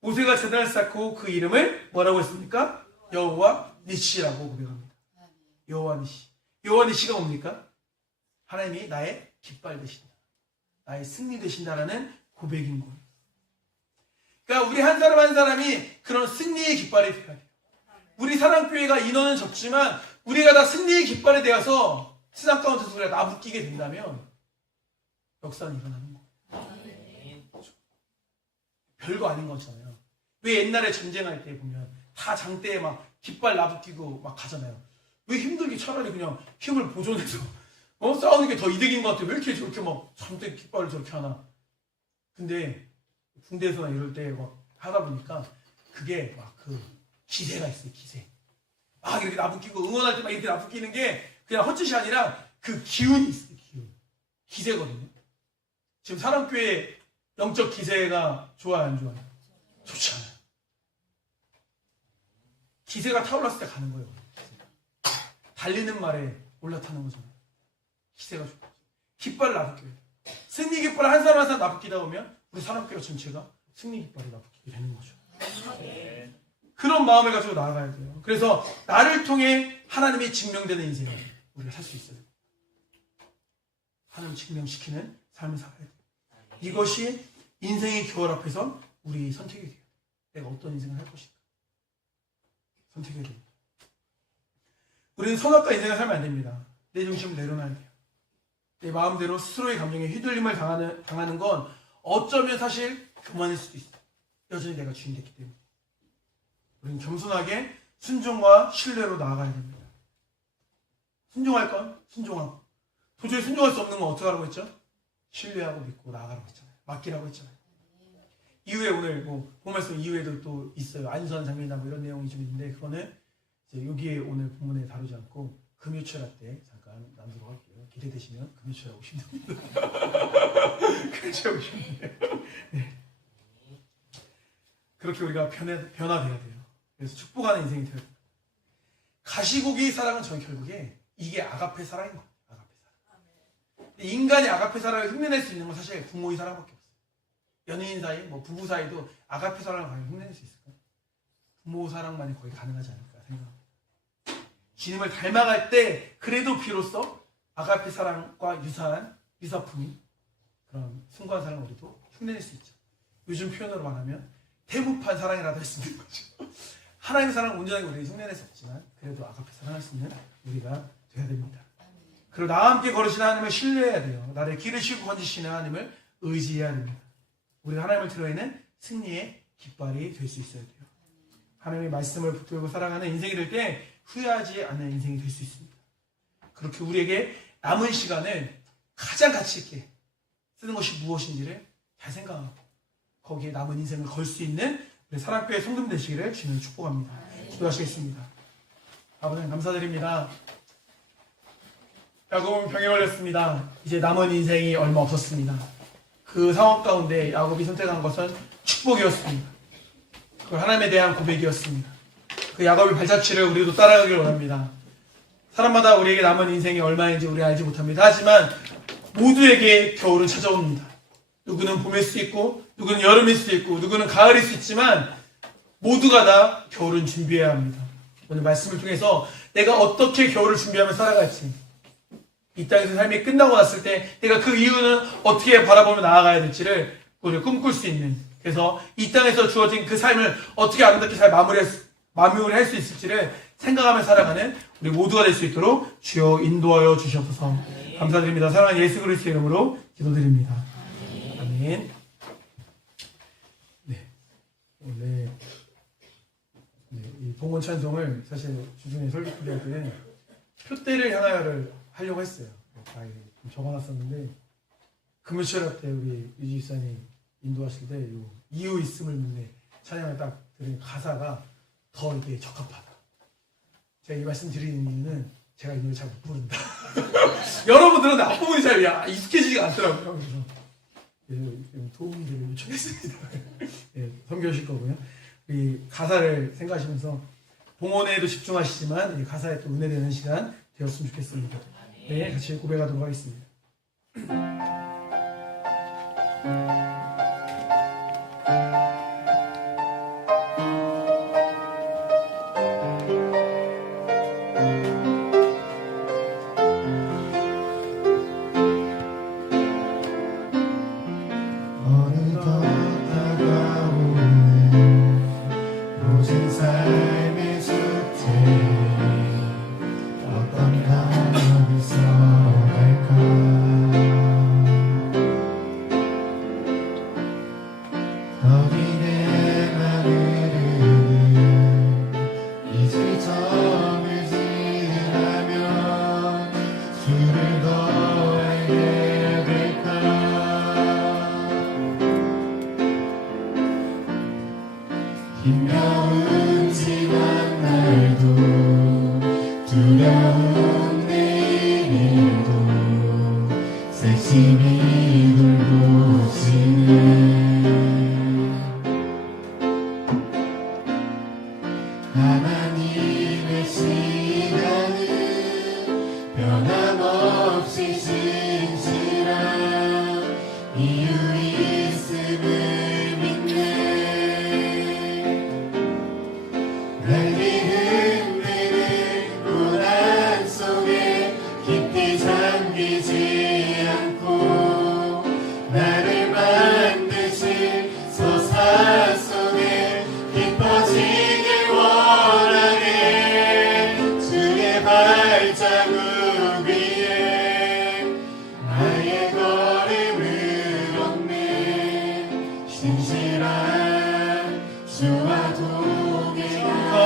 모세가 제단을 쌓고 그 이름을 뭐라고 했습니까? 여호와 니시라고 고백합니다. 여호와 니시. 여호와 니시가 뭡니까? 하나님이 나의 깃발 되신다, 나의 승리 되신다라는 고백인 거예요. 그러니까 우리 한 사람 한 사람이 그런 승리의 깃발이 되어야 돼요. 우리 사랑교회가 인원은 적지만 우리가 다 승리의 깃발이 되어서 세상 가운데서 우리가 나붙기게 된다면 역사는 일어나는 거예요. 별거 아닌 거잖아요. 왜 옛날에 전쟁할 때 보면 다 장대에 막 깃발 나붙이고 막 가잖아요. 왜 힘들게 차라리 그냥 힘을 보존해서 싸우는 게 더 이득인 것 같아요. 왜 이렇게 저렇게 막 장대 깃발을 저렇게 하나. 근데 군대에서나 이럴 때 막 하다 보니까 그게 막 그 기세가 있어요. 기세. 막 이렇게 나붙이고 응원할 때 막 이렇게 나붙이는 게 그냥 헛짓이 아니라 그 기운이 있어요. 기운. 기세거든요. 지금 사랑교회 영적 기세가 좋아요, 안 좋아요? 좋지 않아요. 기세가 타올랐을 때 가는 거예요. 달리는 말에 올라타는 거잖아요. 기세가 좋죠. 깃발을 나붙여야 돼요. 승리 깃발을 한 사람 한 사람 나붙이다 보면 우리 사람교회 전체가 승리 깃발을 나붙이게 되는 거죠. 그런 마음을 가지고 나아가야 돼요. 그래서 나를 통해 하나님이 증명되는 인생을 우리가 살 수 있어요. 하나님 증명시키는 삶을 살아야 돼요. 이것이 인생의 교활 앞에서 우리 선택이 돼요. 내가 어떤 인생을 할 것인가. 선택이 돼요. 우리는 선악과 인생을 살면 안 됩니다. 내 중심을 내려놔야 돼요. 내 마음대로 스스로의 감정에 휘둘림을 당하는 건 어쩌면 사실 교만일 수도 있어요. 여전히 내가 주인 됐기 때문에. 우리는 겸손하게 순종과 신뢰로 나아가야 됩니다. 순종할 건 순종하고, 도저히 순종할 수 없는 건 어떻게 하라고 했죠? 신뢰하고 믿고 나아가라고 했잖아요. 맡기라고 했잖아요. 이후에 오늘 본말씀 이후에도 또 있어요. 안수한 장면이나 이런 내용이 좀 있는데, 그거는 이제 여기에 오늘 본문에 다루지 않고 금요철학 때 잠깐 나누도록 할게요. 기대되시면 금요철학 오시면 됩니다. 금요철학 오시면 돼요. 네. 그렇게 우리가 변화돼야 돼요. 그래서 축복하는 인생이 되어야 돼요. 가시고기 사랑은 저는 결국에 이게 아가페 사랑인 거예요. 아가페 사랑. 인간이 아가페 사랑을 흉내낼 수 있는 건 사실 부모의 사랑밖에 없어요. 연인 사이, 부부 사이도 아가페 사랑을 과연 흉내낼 수 있을까요? 부모 사랑만이 거의 가능하지 않을까 생각합니다. 주님을 닮아갈 때 그래도 비로소 아가페 사랑과 유사한 유사품이 그런 숭고한 사랑을 우리도 흉내낼 수 있죠. 요즘 표현으로 말하면 대무판 사랑이라도 할 수 있는 거죠. 하나님의 사랑을 온전하게 우리가 흉내낼 수 없지만 그래도 아가페 사랑할 수 있는 우리가 돼야 됩니다. 그리고 나와 함께 걸으시는 하나님을 신뢰해야 돼요. 나를 기르시고 건지시는 하나님을 의지해야 됩니다. 우리가 하나님을 들어있는 승리의 깃발이 될 수 있어야 돼요. 하나님의 말씀을 붙들고 살아가는 인생이 될 때 후회하지 않는 인생이 될 수 있습니다. 그렇게 우리에게 남은 시간을 가장 가치 있게 쓰는 것이 무엇인지를 잘 생각하고 거기에 남은 인생을 걸 수 있는 우리 사랑교회 성도님 되시기를 주님을 축복합니다. 기도하시겠습니다. 아버님 감사드립니다. 야곱은 병에 걸렸습니다. 이제 남은 인생이 얼마 없었습니다. 그 상황 가운데 야곱이 선택한 것은 축복이었습니다. 그걸 하나님에 대한 고백이었습니다. 그 야곱의 발자취를 우리도 따라가길 원합니다. 사람마다 우리에게 남은 인생이 얼마인지 우리 알지 못합니다. 하지만 모두에게 겨울은 찾아옵니다. 누구는 봄일 수 있고 누구는 여름일 수 있고 누구는 가을일 수 있지만 모두가 다 겨울은 준비해야 합니다. 오늘 말씀을 통해서 내가 어떻게 겨울을 준비하며 살아갈지, 이 땅에서 삶이 끝나고 났을 때 내가 그 이유는 어떻게 바라보며 나아가야 될지를 우리가 꿈꿀 수 있는, 그래서 이 땅에서 주어진 그 삶을 어떻게 아름답게 잘 마무리할 수 있을지를 생각하며 살아가는 우리 모두가 될 수 있도록 주여 인도하여 주시옵소서. 감사드립니다. 사랑하는 예수 그리스도의 이름으로 기도드립니다. 아멘. 네, 원래 이 봉헌 찬송을 사실 주중에 설교 준비할 때는 표대를 향하여를 하려고 했어요. 다 좀 적어놨었는데 금요철학 때 우리 유지 기사님 인도하실 때 요 이유 있음을 묻네 찬양을 딱 들은 가사가 더 이게 적합하다. 제가 이 말씀 드리는 이유는 제가 이 노래 잘 못 부른다. 여러분들은 앞부분이 잘 익숙해지지가 않더라고요. 그래서 도움들을 요청했습니다. 네, 섬겨주실 거고요. 이 가사를 생각하시면서 봉헌에도 집중하시지만 이 가사에 또 은혜되는 시간 되었으면 좋겠습니다. 네, 같이 고백하도록 하겠습니다. 힘겨운 지난 날도 두려운 내일도 세심히 돌보시네. 하나님의 시간은 변함없이 신실한 이유 있음을 주와 동행하리라.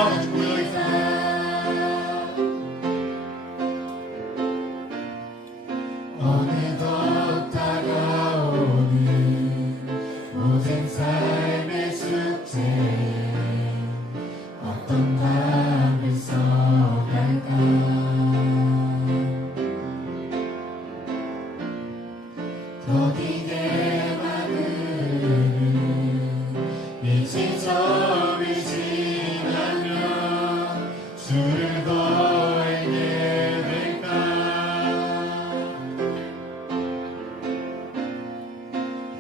어느덧 다가오는 모든 삶의 숙제에 어떤 답을 써갈까. 더디게 마르는 이 시점이 지나면 주를 더 알게 될까.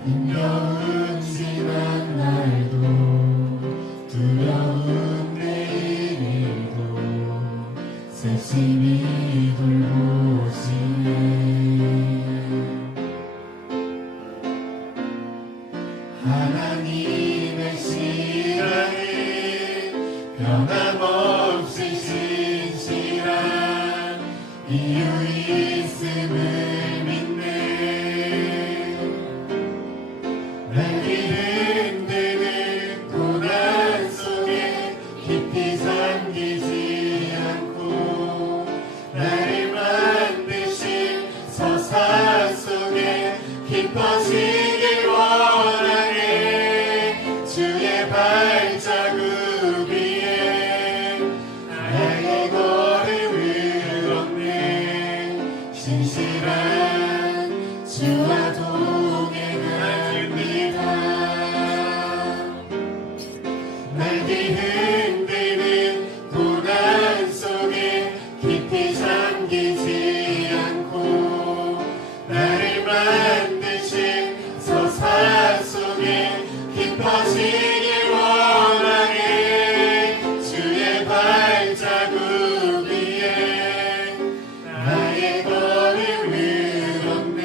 힘겨운 지난 날도 두려운 내일도 세심히 돌보시네. 하나님의 시간은 변함없이 신실한 이유 있음을 믿네. 날이 흔드는 고난 속에 깊이 잠기지 않고 나를 만드신 서사 속에 기뻐지길 원하네. 주의 발자국 위에 나의 곳 신실한 주와 동행합니다. 날개 흔드는 고난 속에 깊이 잠기지 않고 나를 만드신 서사 속에 깊어지길 원하네. 주의 발자국 위에 나의 걸음을 얹네.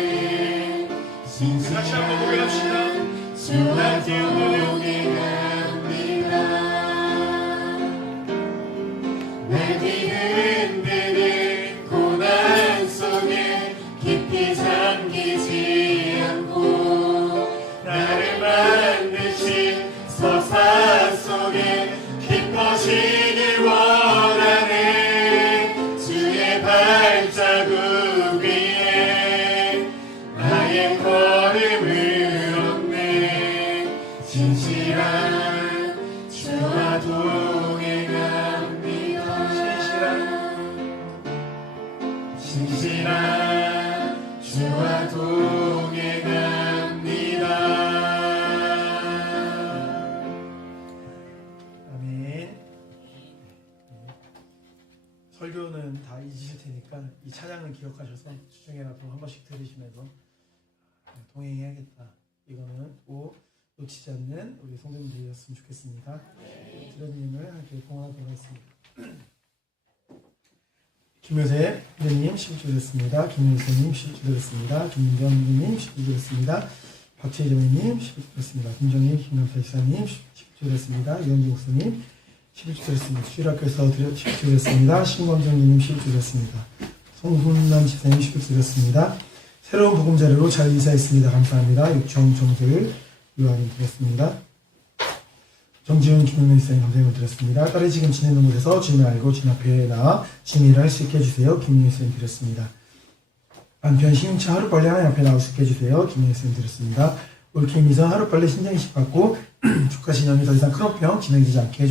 다시 한번 고백합시다. 주와 동행합니다. 날개 흔드는 고난 속에 깊이 잠기지 않고 나를 만드신 서사 속에 깊어지길 원하네. 주의 발자국 위에 나의 걸음을 얹네. 진실한 주와 동행합니다. 신실한 주와 동행합니다. 아멘. 설교는 다 잊으실 테니까 이 찬양은 기억하셔서 주중에라도 한 번씩 들으시면서 동행해야겠다. 이거는 꼭 놓치지 않는 우리 성도님들이었으면 좋겠습니다. 드러님을 함께 봉헌하도록 하겠습니다. 김효세 회장님 11주 드렸습니다. 김효세님 11주 드렸습니다. 김민정 회장님 11주 드렸습니다. 박채희 장로님 11주 드렸습니다. 김정희 김남태 지사님 11주 드렸습니다. 이현주 목사님 11주 드렸습니다. 수일학교에서 11주 드렸습니다. 신광정님 11주 드렸습니다. 송훈남 지사님 11주 드렸습니다. 새로운 복음자료로 잘 인사했습니다. 감사합니다. 육청 정소율 요한님 드렸습니다. 정지훈 김용민 지사님 감사님을 드렸습니다. 딸이 지금 지내는 곳에서 주님을 알고 주님 앞에 나와 주님 일을 할 수 있게 해주세요. 김용민 지사님 드렸습니다. 남편 시임차 하루빨리 하나님 앞에 나올 수 있게 해주세요. 김용민 지사님 드렸습니다. 올케 미선 하루빨리 신장이식 받고 주가 신형이 더 이상 큰 호평 진행되지 않게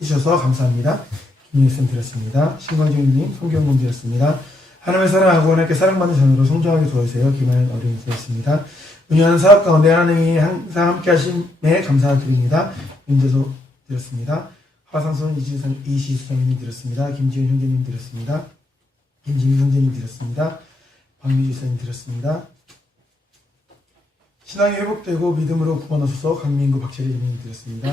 해주셔서 감사합니다. 김용민 지사님 드렸습니다. 신광준님 성경공 드렸습니다. 하나님을 사랑하고 하나님께 사랑받는 자녀로 성장하게 도와주세요. 김하연 어린이 드렸습니다. 은연한 사업 가운데 하나님이 항상 함께 하심에 감사드립니다. 윤재소 드렸습니다. 화상선 이시수장님 드렸습니다. 김지훈 형제님 드렸습니다. 김지민 형제님 드렸습니다. 박미주 사님 드렸습니다. 신앙이 회복되고 믿음으로 구원하소서 강민구 박철희 장님 드렸습니다.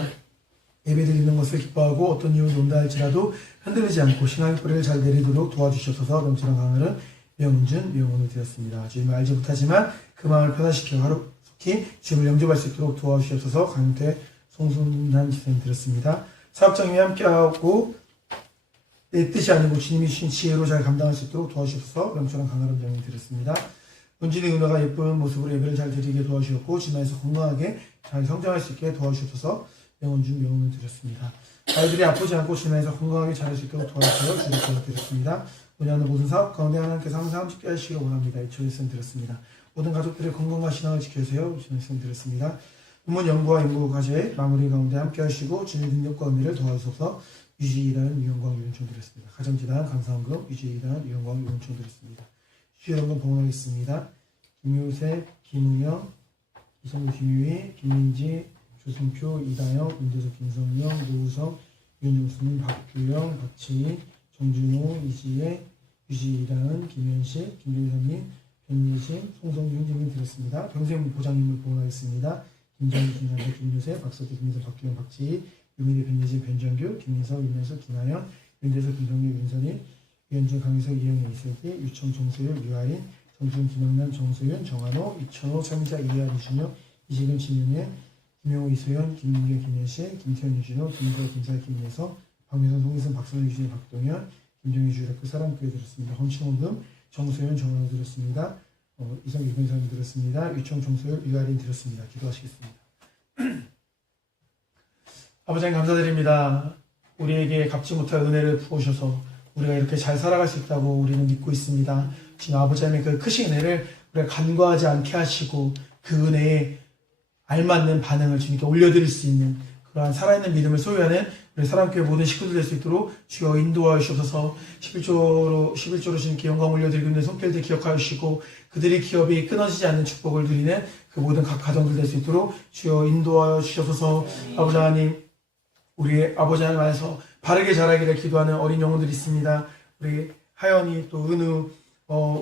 예배드리는 것을 기뻐하고 어떤 이유로 온다 할지라도 흔들리지 않고 신앙의 뿌리를 잘 내리도록 도와주셔서 명철한 강을 명은준 명원을 드렸습니다. 주님을 알지 못하지만 그 마음을 편안시켜 하루속히 주님을 영접할 수 있도록 도와주셔서 강태 송순단 지사님 드렸습니다. 사업장님이 함께하고 내 뜻이 아니고 주님이 주신 지혜로 잘 감당할 수 있도록 도와주셔서 명철한 강아름 장님 드렸습니다. 은진이 은혜가 예쁜 모습으로 예배를 잘 드리게 도와주셨고 진화에서 건강하게 잘 성장할 수 있게 도와주셔서 명원준 명원을 드렸습니다. 아이들이 아프지 않고 진화에서 건강하게 자랄 수 있도록 도와주셔서 주님께 드렸습니다. 운영하는 모든 사업 가운데 하나님께서 항상 함께 하시기를 원합니다. 이초의 말씀 드렸습니다. 모든 가족들의 건강과 신앙을 지켜주세요. 이초의 말씀 드렸습니다. 논문 연구와 연구 과제 마무리 가운데 함께 하시고 주님 능력과 은혜를 도와주셔서 유지일하는 유영광 유원총 드렸습니다. 가정재단 감사원금 유지일하는 유영광 유원총 드렸습니다. 주여러분 봉헌하겠습니다. 김효세, 김은영, 이성구 김유희, 김민지, 조승표, 이다영, 윤재석, 김성영, 노우성, 윤종수님, 박규영, 박채희, 정준호, 이지혜, 유지일하은, 김현식, 김종선님, 변예신, 송성준 형제님 드렸습니다. 병생 보장님을 봉헌하겠습니다. 김정희, 김남태, 김유세, 박서태, 김민선, 박규영, 박채희, 유민희, 변예진, 변정규, 김민석, 윤현석, 김하연, 윤재석, 김동규, 윤선희, 유현준, 강희석, 이영애, 이슬기, 유청, 정소율, 유아인, 정준, 김영란, 정소윤, 정한호, 이천호, 참자, 이해아, 이준혁, 이지근, 진윤혜, 김용호, 이소연, 김민경, 김현식, 김태현, 유진호, 김서, 김사희, 김예서, 박민선, 송희선, 박선우, 유진희, 박동현, 김정희, 주일학교 사람교회 드렸습니다. 헌신원금, 정소연, 정한호 드렸습니다. 이성규, 김현사님 드렸습니다. 유청, 정소율, 유아린 드렸습니다. 기도하시겠습니다. 아버지 하나님 감사드립니다. 우리에게 갚지 못할 은혜를 부으셔서 우리가 이렇게 잘 살아갈 수 있다고 우리는 믿고 있습니다. 지금 아버지 하나님 그 크신 은혜를 우리가 간과하지 않게 하시고 그 은혜에 알맞는 반응을 주님께 올려드릴 수 있는 그러한 살아있는 믿음을 소유하는 우리 사랑교회 모든 식구들 될 수 있도록 주여 인도하여 주셔서 11조로 주님께 영광 올려드리고 있는 손길들 기억하여 주시고 그들의 기업이 끊어지지 않는 축복을 누리는 그 모든 각 가정들 될 수 있도록 주여 인도하여 주셔서 아버지 하나님 우리 아버지 하나님 안에서 바르게 자라기를 기도하는 어린 영혼들이 있습니다. 우리 하연이 또 은우,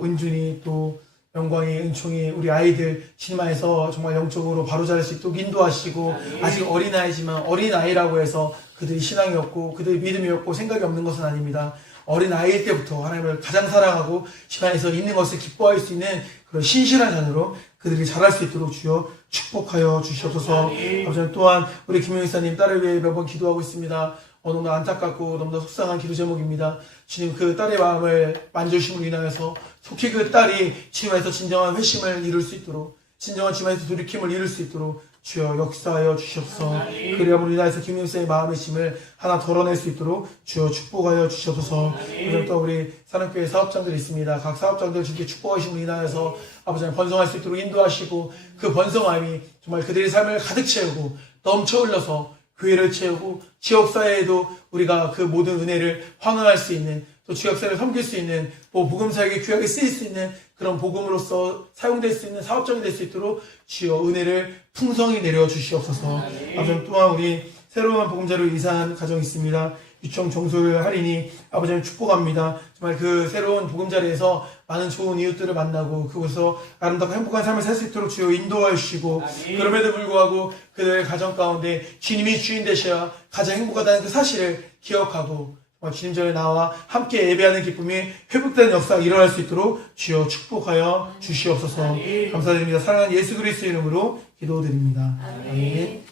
은준이 또 영광이, 은총이 우리 아이들 주님 안에서 정말 영적으로 바로 자랄 수 있도록 인도하시고 아직 어린아이지만 어린아이라고 해서 그들이 신앙이 없고 그들이 믿음이 없고 생각이 없는 것은 아닙니다. 어린아이일 때부터 하나님을 가장 사랑하고 주님 안에서 있는 것을 기뻐할 수 있는 그런 신실한 자녀로 그들이 자랄 수 있도록 주여 축복하여 주시옵소서. 아버지 또한 우리 김용희사님 딸을 위해 매번 기도하고 있습니다. 너무나 안타깝고 너무나 속상한 기도 제목입니다. 주님 그 딸의 마음을 만져주심으로 인하여서 속히 그 딸이 주님 안에서 진정한 회심을 이룰 수 있도록 진정한 주님 안에서 돌이킴을 이룰 수 있도록 주여 역사하여 주시옵소서. 그리함으로 인하여서 김용희사의 마음의 심을 하나 덜어낼 수 있도록 주여 축복하여 주시옵소서. 그리고 또 우리 사랑교회 사업장들이 있습니다. 각 사업장들 주께 축복하심으로 인하여서 아버지 번성할 수 있도록 인도하시고 그 번성함이 정말 그들의 삶을 가득 채우고 넘쳐 흘러서 교회를 채우고 지역사회에도 우리가 그 모든 은혜를 환원할 수 있는 또 지역사회를 섬길 수 있는 복음사역에 귀하게 쓰일 수 있는 그런 복음으로서 사용될 수 있는 사업장이 될 수 있도록 주여 은혜를 풍성히 내려주시옵소서. 아버지 또한 우리 새로운 복음자로 이사한 가정이 있습니다. 유청 종소를 할인이 아버지를 축복합니다. 정말 그 새로운 보금자리에서 많은 좋은 이웃들을 만나고 그곳에서 아름답고 행복한 삶을 살 수 있도록 주여 인도하여 주시고 그럼에도 불구하고 그들의 가정 가운데 주님이 주인 되셔야 가장 행복하다는 그 사실을 기억하고 주님 전에 나와 함께 예배하는 기쁨이 회복되는 역사가 일어날 수 있도록 주여 축복하여 주시옵소서. 감사드립니다. 사랑하는 예수 그리스도 이름으로 기도드립니다. 아멘.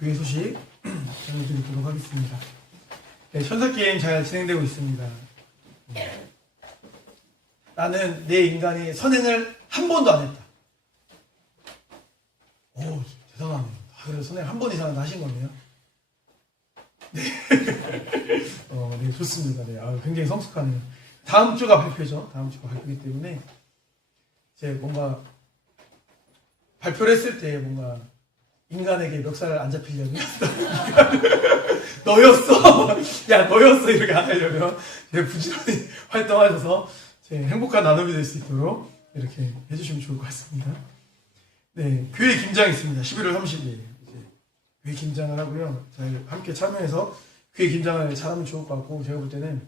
교회 소식 전해드리도록 하겠습니다. 네, 천사게임 잘 진행되고 있습니다. 나는 내 인간이 선행을 한 번도 안 했다. 오, 대단하네요. 그래서 선행 한 번 이상은 하신 거네요. 네. 네, 좋습니다. 네, 굉장히 성숙하네요. 다음 주가 발표죠. 다음 주가 발표이기 때문에 이제 뭔가 발표를 했을 때 뭔가 인간에게 멱살을 안 잡히려면 너였어! 야, 너였어! 이렇게 안 하려면 부지런히 활동하셔서 행복한 나눔이 될 수 있도록 이렇게 해주시면 좋을 것 같습니다. 네, 교회 김장이 있습니다. 11월 30일. 교회 김장을 하고요. 잘 함께 참여해서 교회 김장을 잘하면 좋을 것 같고, 제가 볼 때는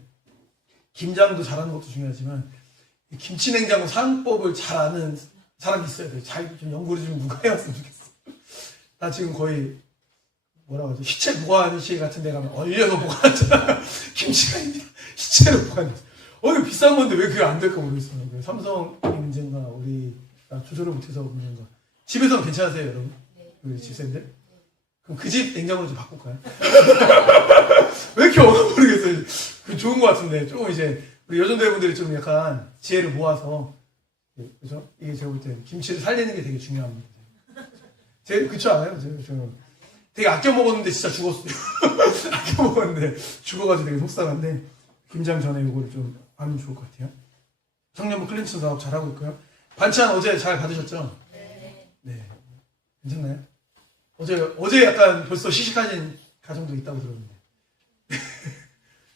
김장도 잘하는 것도 중요하지만 김치냉장고 사용법을 잘 아는 사람이 있어야 돼요. 잘 좀 연구를 좀 누가 해왔으면 좋겠어. 나 지금 거의 뭐라고 하죠? 시체 보관실 같은 데 가면 얼려서 보관하잖아. 김치가 아닙니다. 시체로 보관해. 이거 비싼 건데 왜 그게 안 될까 모르겠어요. 삼성이 문제인가 우리가 조절을 못해서 문제인가. 집에서는 괜찮으세요, 여러분? 우리 집사님들? 그럼 그 집 냉장고로 좀 바꿀까요? 왜 이렇게 어려워 모르겠어요. 그 좋은 것 같은데 조금 이제 우리 여전도회분들이 좀 약간 지혜를 모아서 그죠? 이게 제가 볼 때 김치를 살리는 게 되게 중요합니다. 그렇지 않아요? 저 되게 아껴 먹었는데 진짜 죽었어요. 아껴 먹었는데 죽어가지고 되게 속상한데 김장 전에 이거를 좀 하면 좋을 것 같아요. 청년부 클린칭 사업 잘하고 있고요. 반찬 어제 잘 받으셨죠? 네. 괜찮나요? 어제 약간 벌써 시식하신 가정도 있다고 들었는데.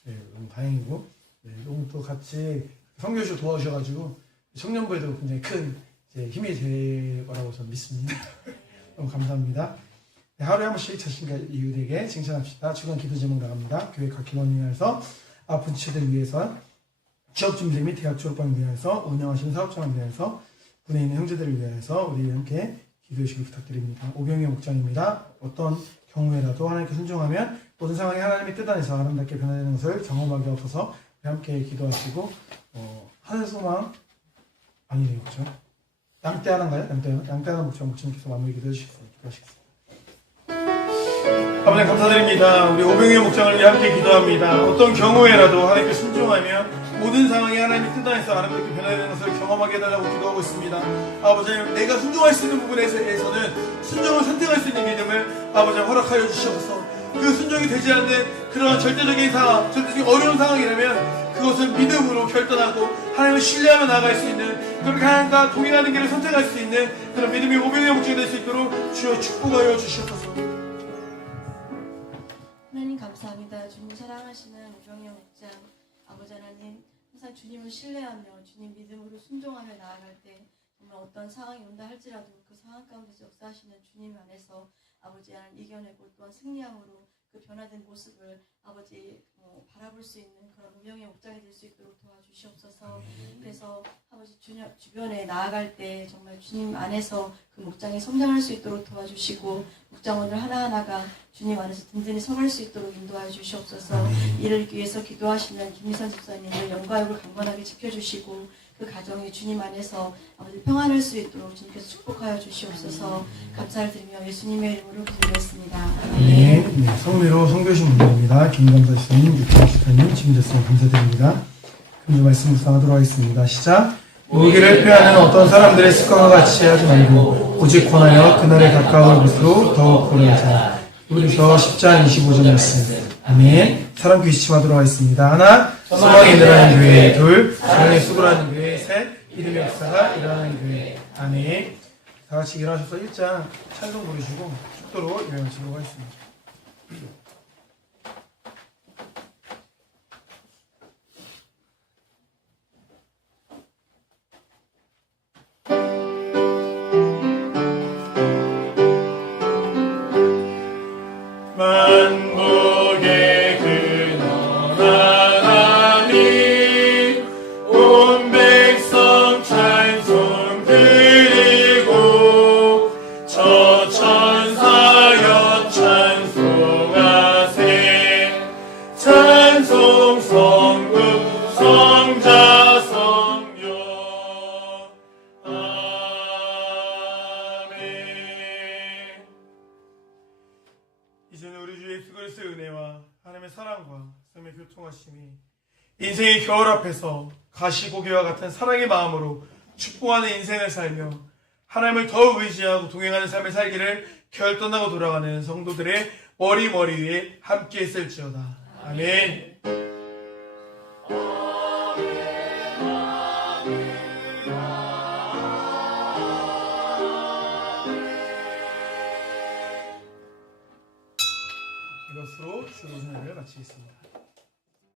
네, 너무 다행이고. 네, 오늘 또 같이 성교쇼 도와주셔가지고 청년부에도 굉장히 큰 힘이 될 거라고 저는 믿습니다. 너무 감사합니다. 네, 하루에 한 번씩 자신과 이웃에게 칭찬합시다. 주간 기도 제목 나갑니다. 교회 각 기관을 위해서 아픈 치들을 위해서 취업 준비 및 대학 졸업반을 위해서 운영하시는 사업장을 위해서 군에 있는 형제들을 위해서 우리 함께 기도해 주시길 부탁드립니다. 오병의 목장입니다. 어떤 경우에라도 하나님께 순종하면 모든 상황이 하나님의 뜻 안에서 아름답게 변화되는 것을 경험하게 없어서 함께 기도하시고 하늘 소망 아니네요, 그렇죠? 양떼 하나인가요? 양떼 하나 목사님께서 마무리 기도해 주시겠습니다. 아버지 감사드립니다. 우리 오병의 목장을 위해 함께 기도합니다. 어떤 경우에라도 하나님께 순종하며 모든 상황이 하나님의 뜻 안에서 아름답게 변화되는 것을 경험하게 해달라고 기도하고 있습니다. 아버지 내가 순종할 수 있는 부분에서는 순종을 선택할 수 있는 믿음을 아버지 허락하여 주시옵소서. 그 순종이 되지 않는 그런 절대적인 상황, 절대적인 어려운 상황이라면 그것을 믿음으로 결단하고 하나님을 신뢰하며 나아갈 수 있는 그렇게 하나님과 동행하는 길을 선택할 수 있는 그런 믿음의 오병의 목장이 될 수 있도록 주여 축복하여 주시옵소서. 항상 주님을 신뢰하며 주님 믿음으로 순종하며 나아갈 때 정말 어떤 상황이 온다 할지라도 그 상황 가운데서 역사하시는 주님 안에서 아버지 하나님 이겨내고 또한 승리함으로 그 변화된 모습을 아버지 바라볼 수 있는 그런 운명의 목장이 될 수 있도록 도와주시옵소서. 그래서 아버지 주변에 나아갈 때 정말 주님 안에서 그 목장이 성장할 수 있도록 도와주시고 목장원들 하나하나가 주님 안에서 든든히 서갈 수 있도록 인도하여 주시옵소서. 이를 위해서 기도하시는 김미선 집사님을 영과육을 강건하게 지켜주시고 그 가정이 주님 안에서 아버지 평안할 수 있도록 주님께서 축복하여 주시옵소서. 감사를 드리며 예수님의 이름으로 기도했습니다. 네, 성미로 성교신 분들입니다. 김감사 시사님, 유태희 시사님, 지금자님 감사드립니다. 금주 말씀 묵상하도록 하겠습니다. 시작. 무기를 패하는 어떤 사람들의 습관과 같이 하지 말고 오직 권하여 그날에 가까울 것으로 더욱 고려하자. 우리서 10장 25절 말씀. 아멘. 사람 귀시침하도록 하겠습니다. 하나, 소망이 일어나는 교회. 둘, 사랑의 수고라는 교회. 셋, 이름의 역사가 일어나는 교회. 아멘. 다 같이 일어나셔서 1장 찬송 부르시고 축도로 여행하시도록 하겠습니다. 만복의 근원 하나님 온 백성 찬송 드리고 저 천사여 찬송하세 찬송 성부 성자 성령 아멘. 이제는 우리 주 예수 그리스도의 은혜와 하나님의 사랑과 성령의 교통하심이 인생의 겨울 앞에서 가시고기와 같은 사랑의 마음으로 축복하는 인생을 살며 하나님을 더욱 의지하고 동행하는 삶을 살기를 결단하고 돌아가는 성도들의 머리 위에 함께 있을지어다. 아멘. 이것으로 주로 은혜를 마치겠습니다.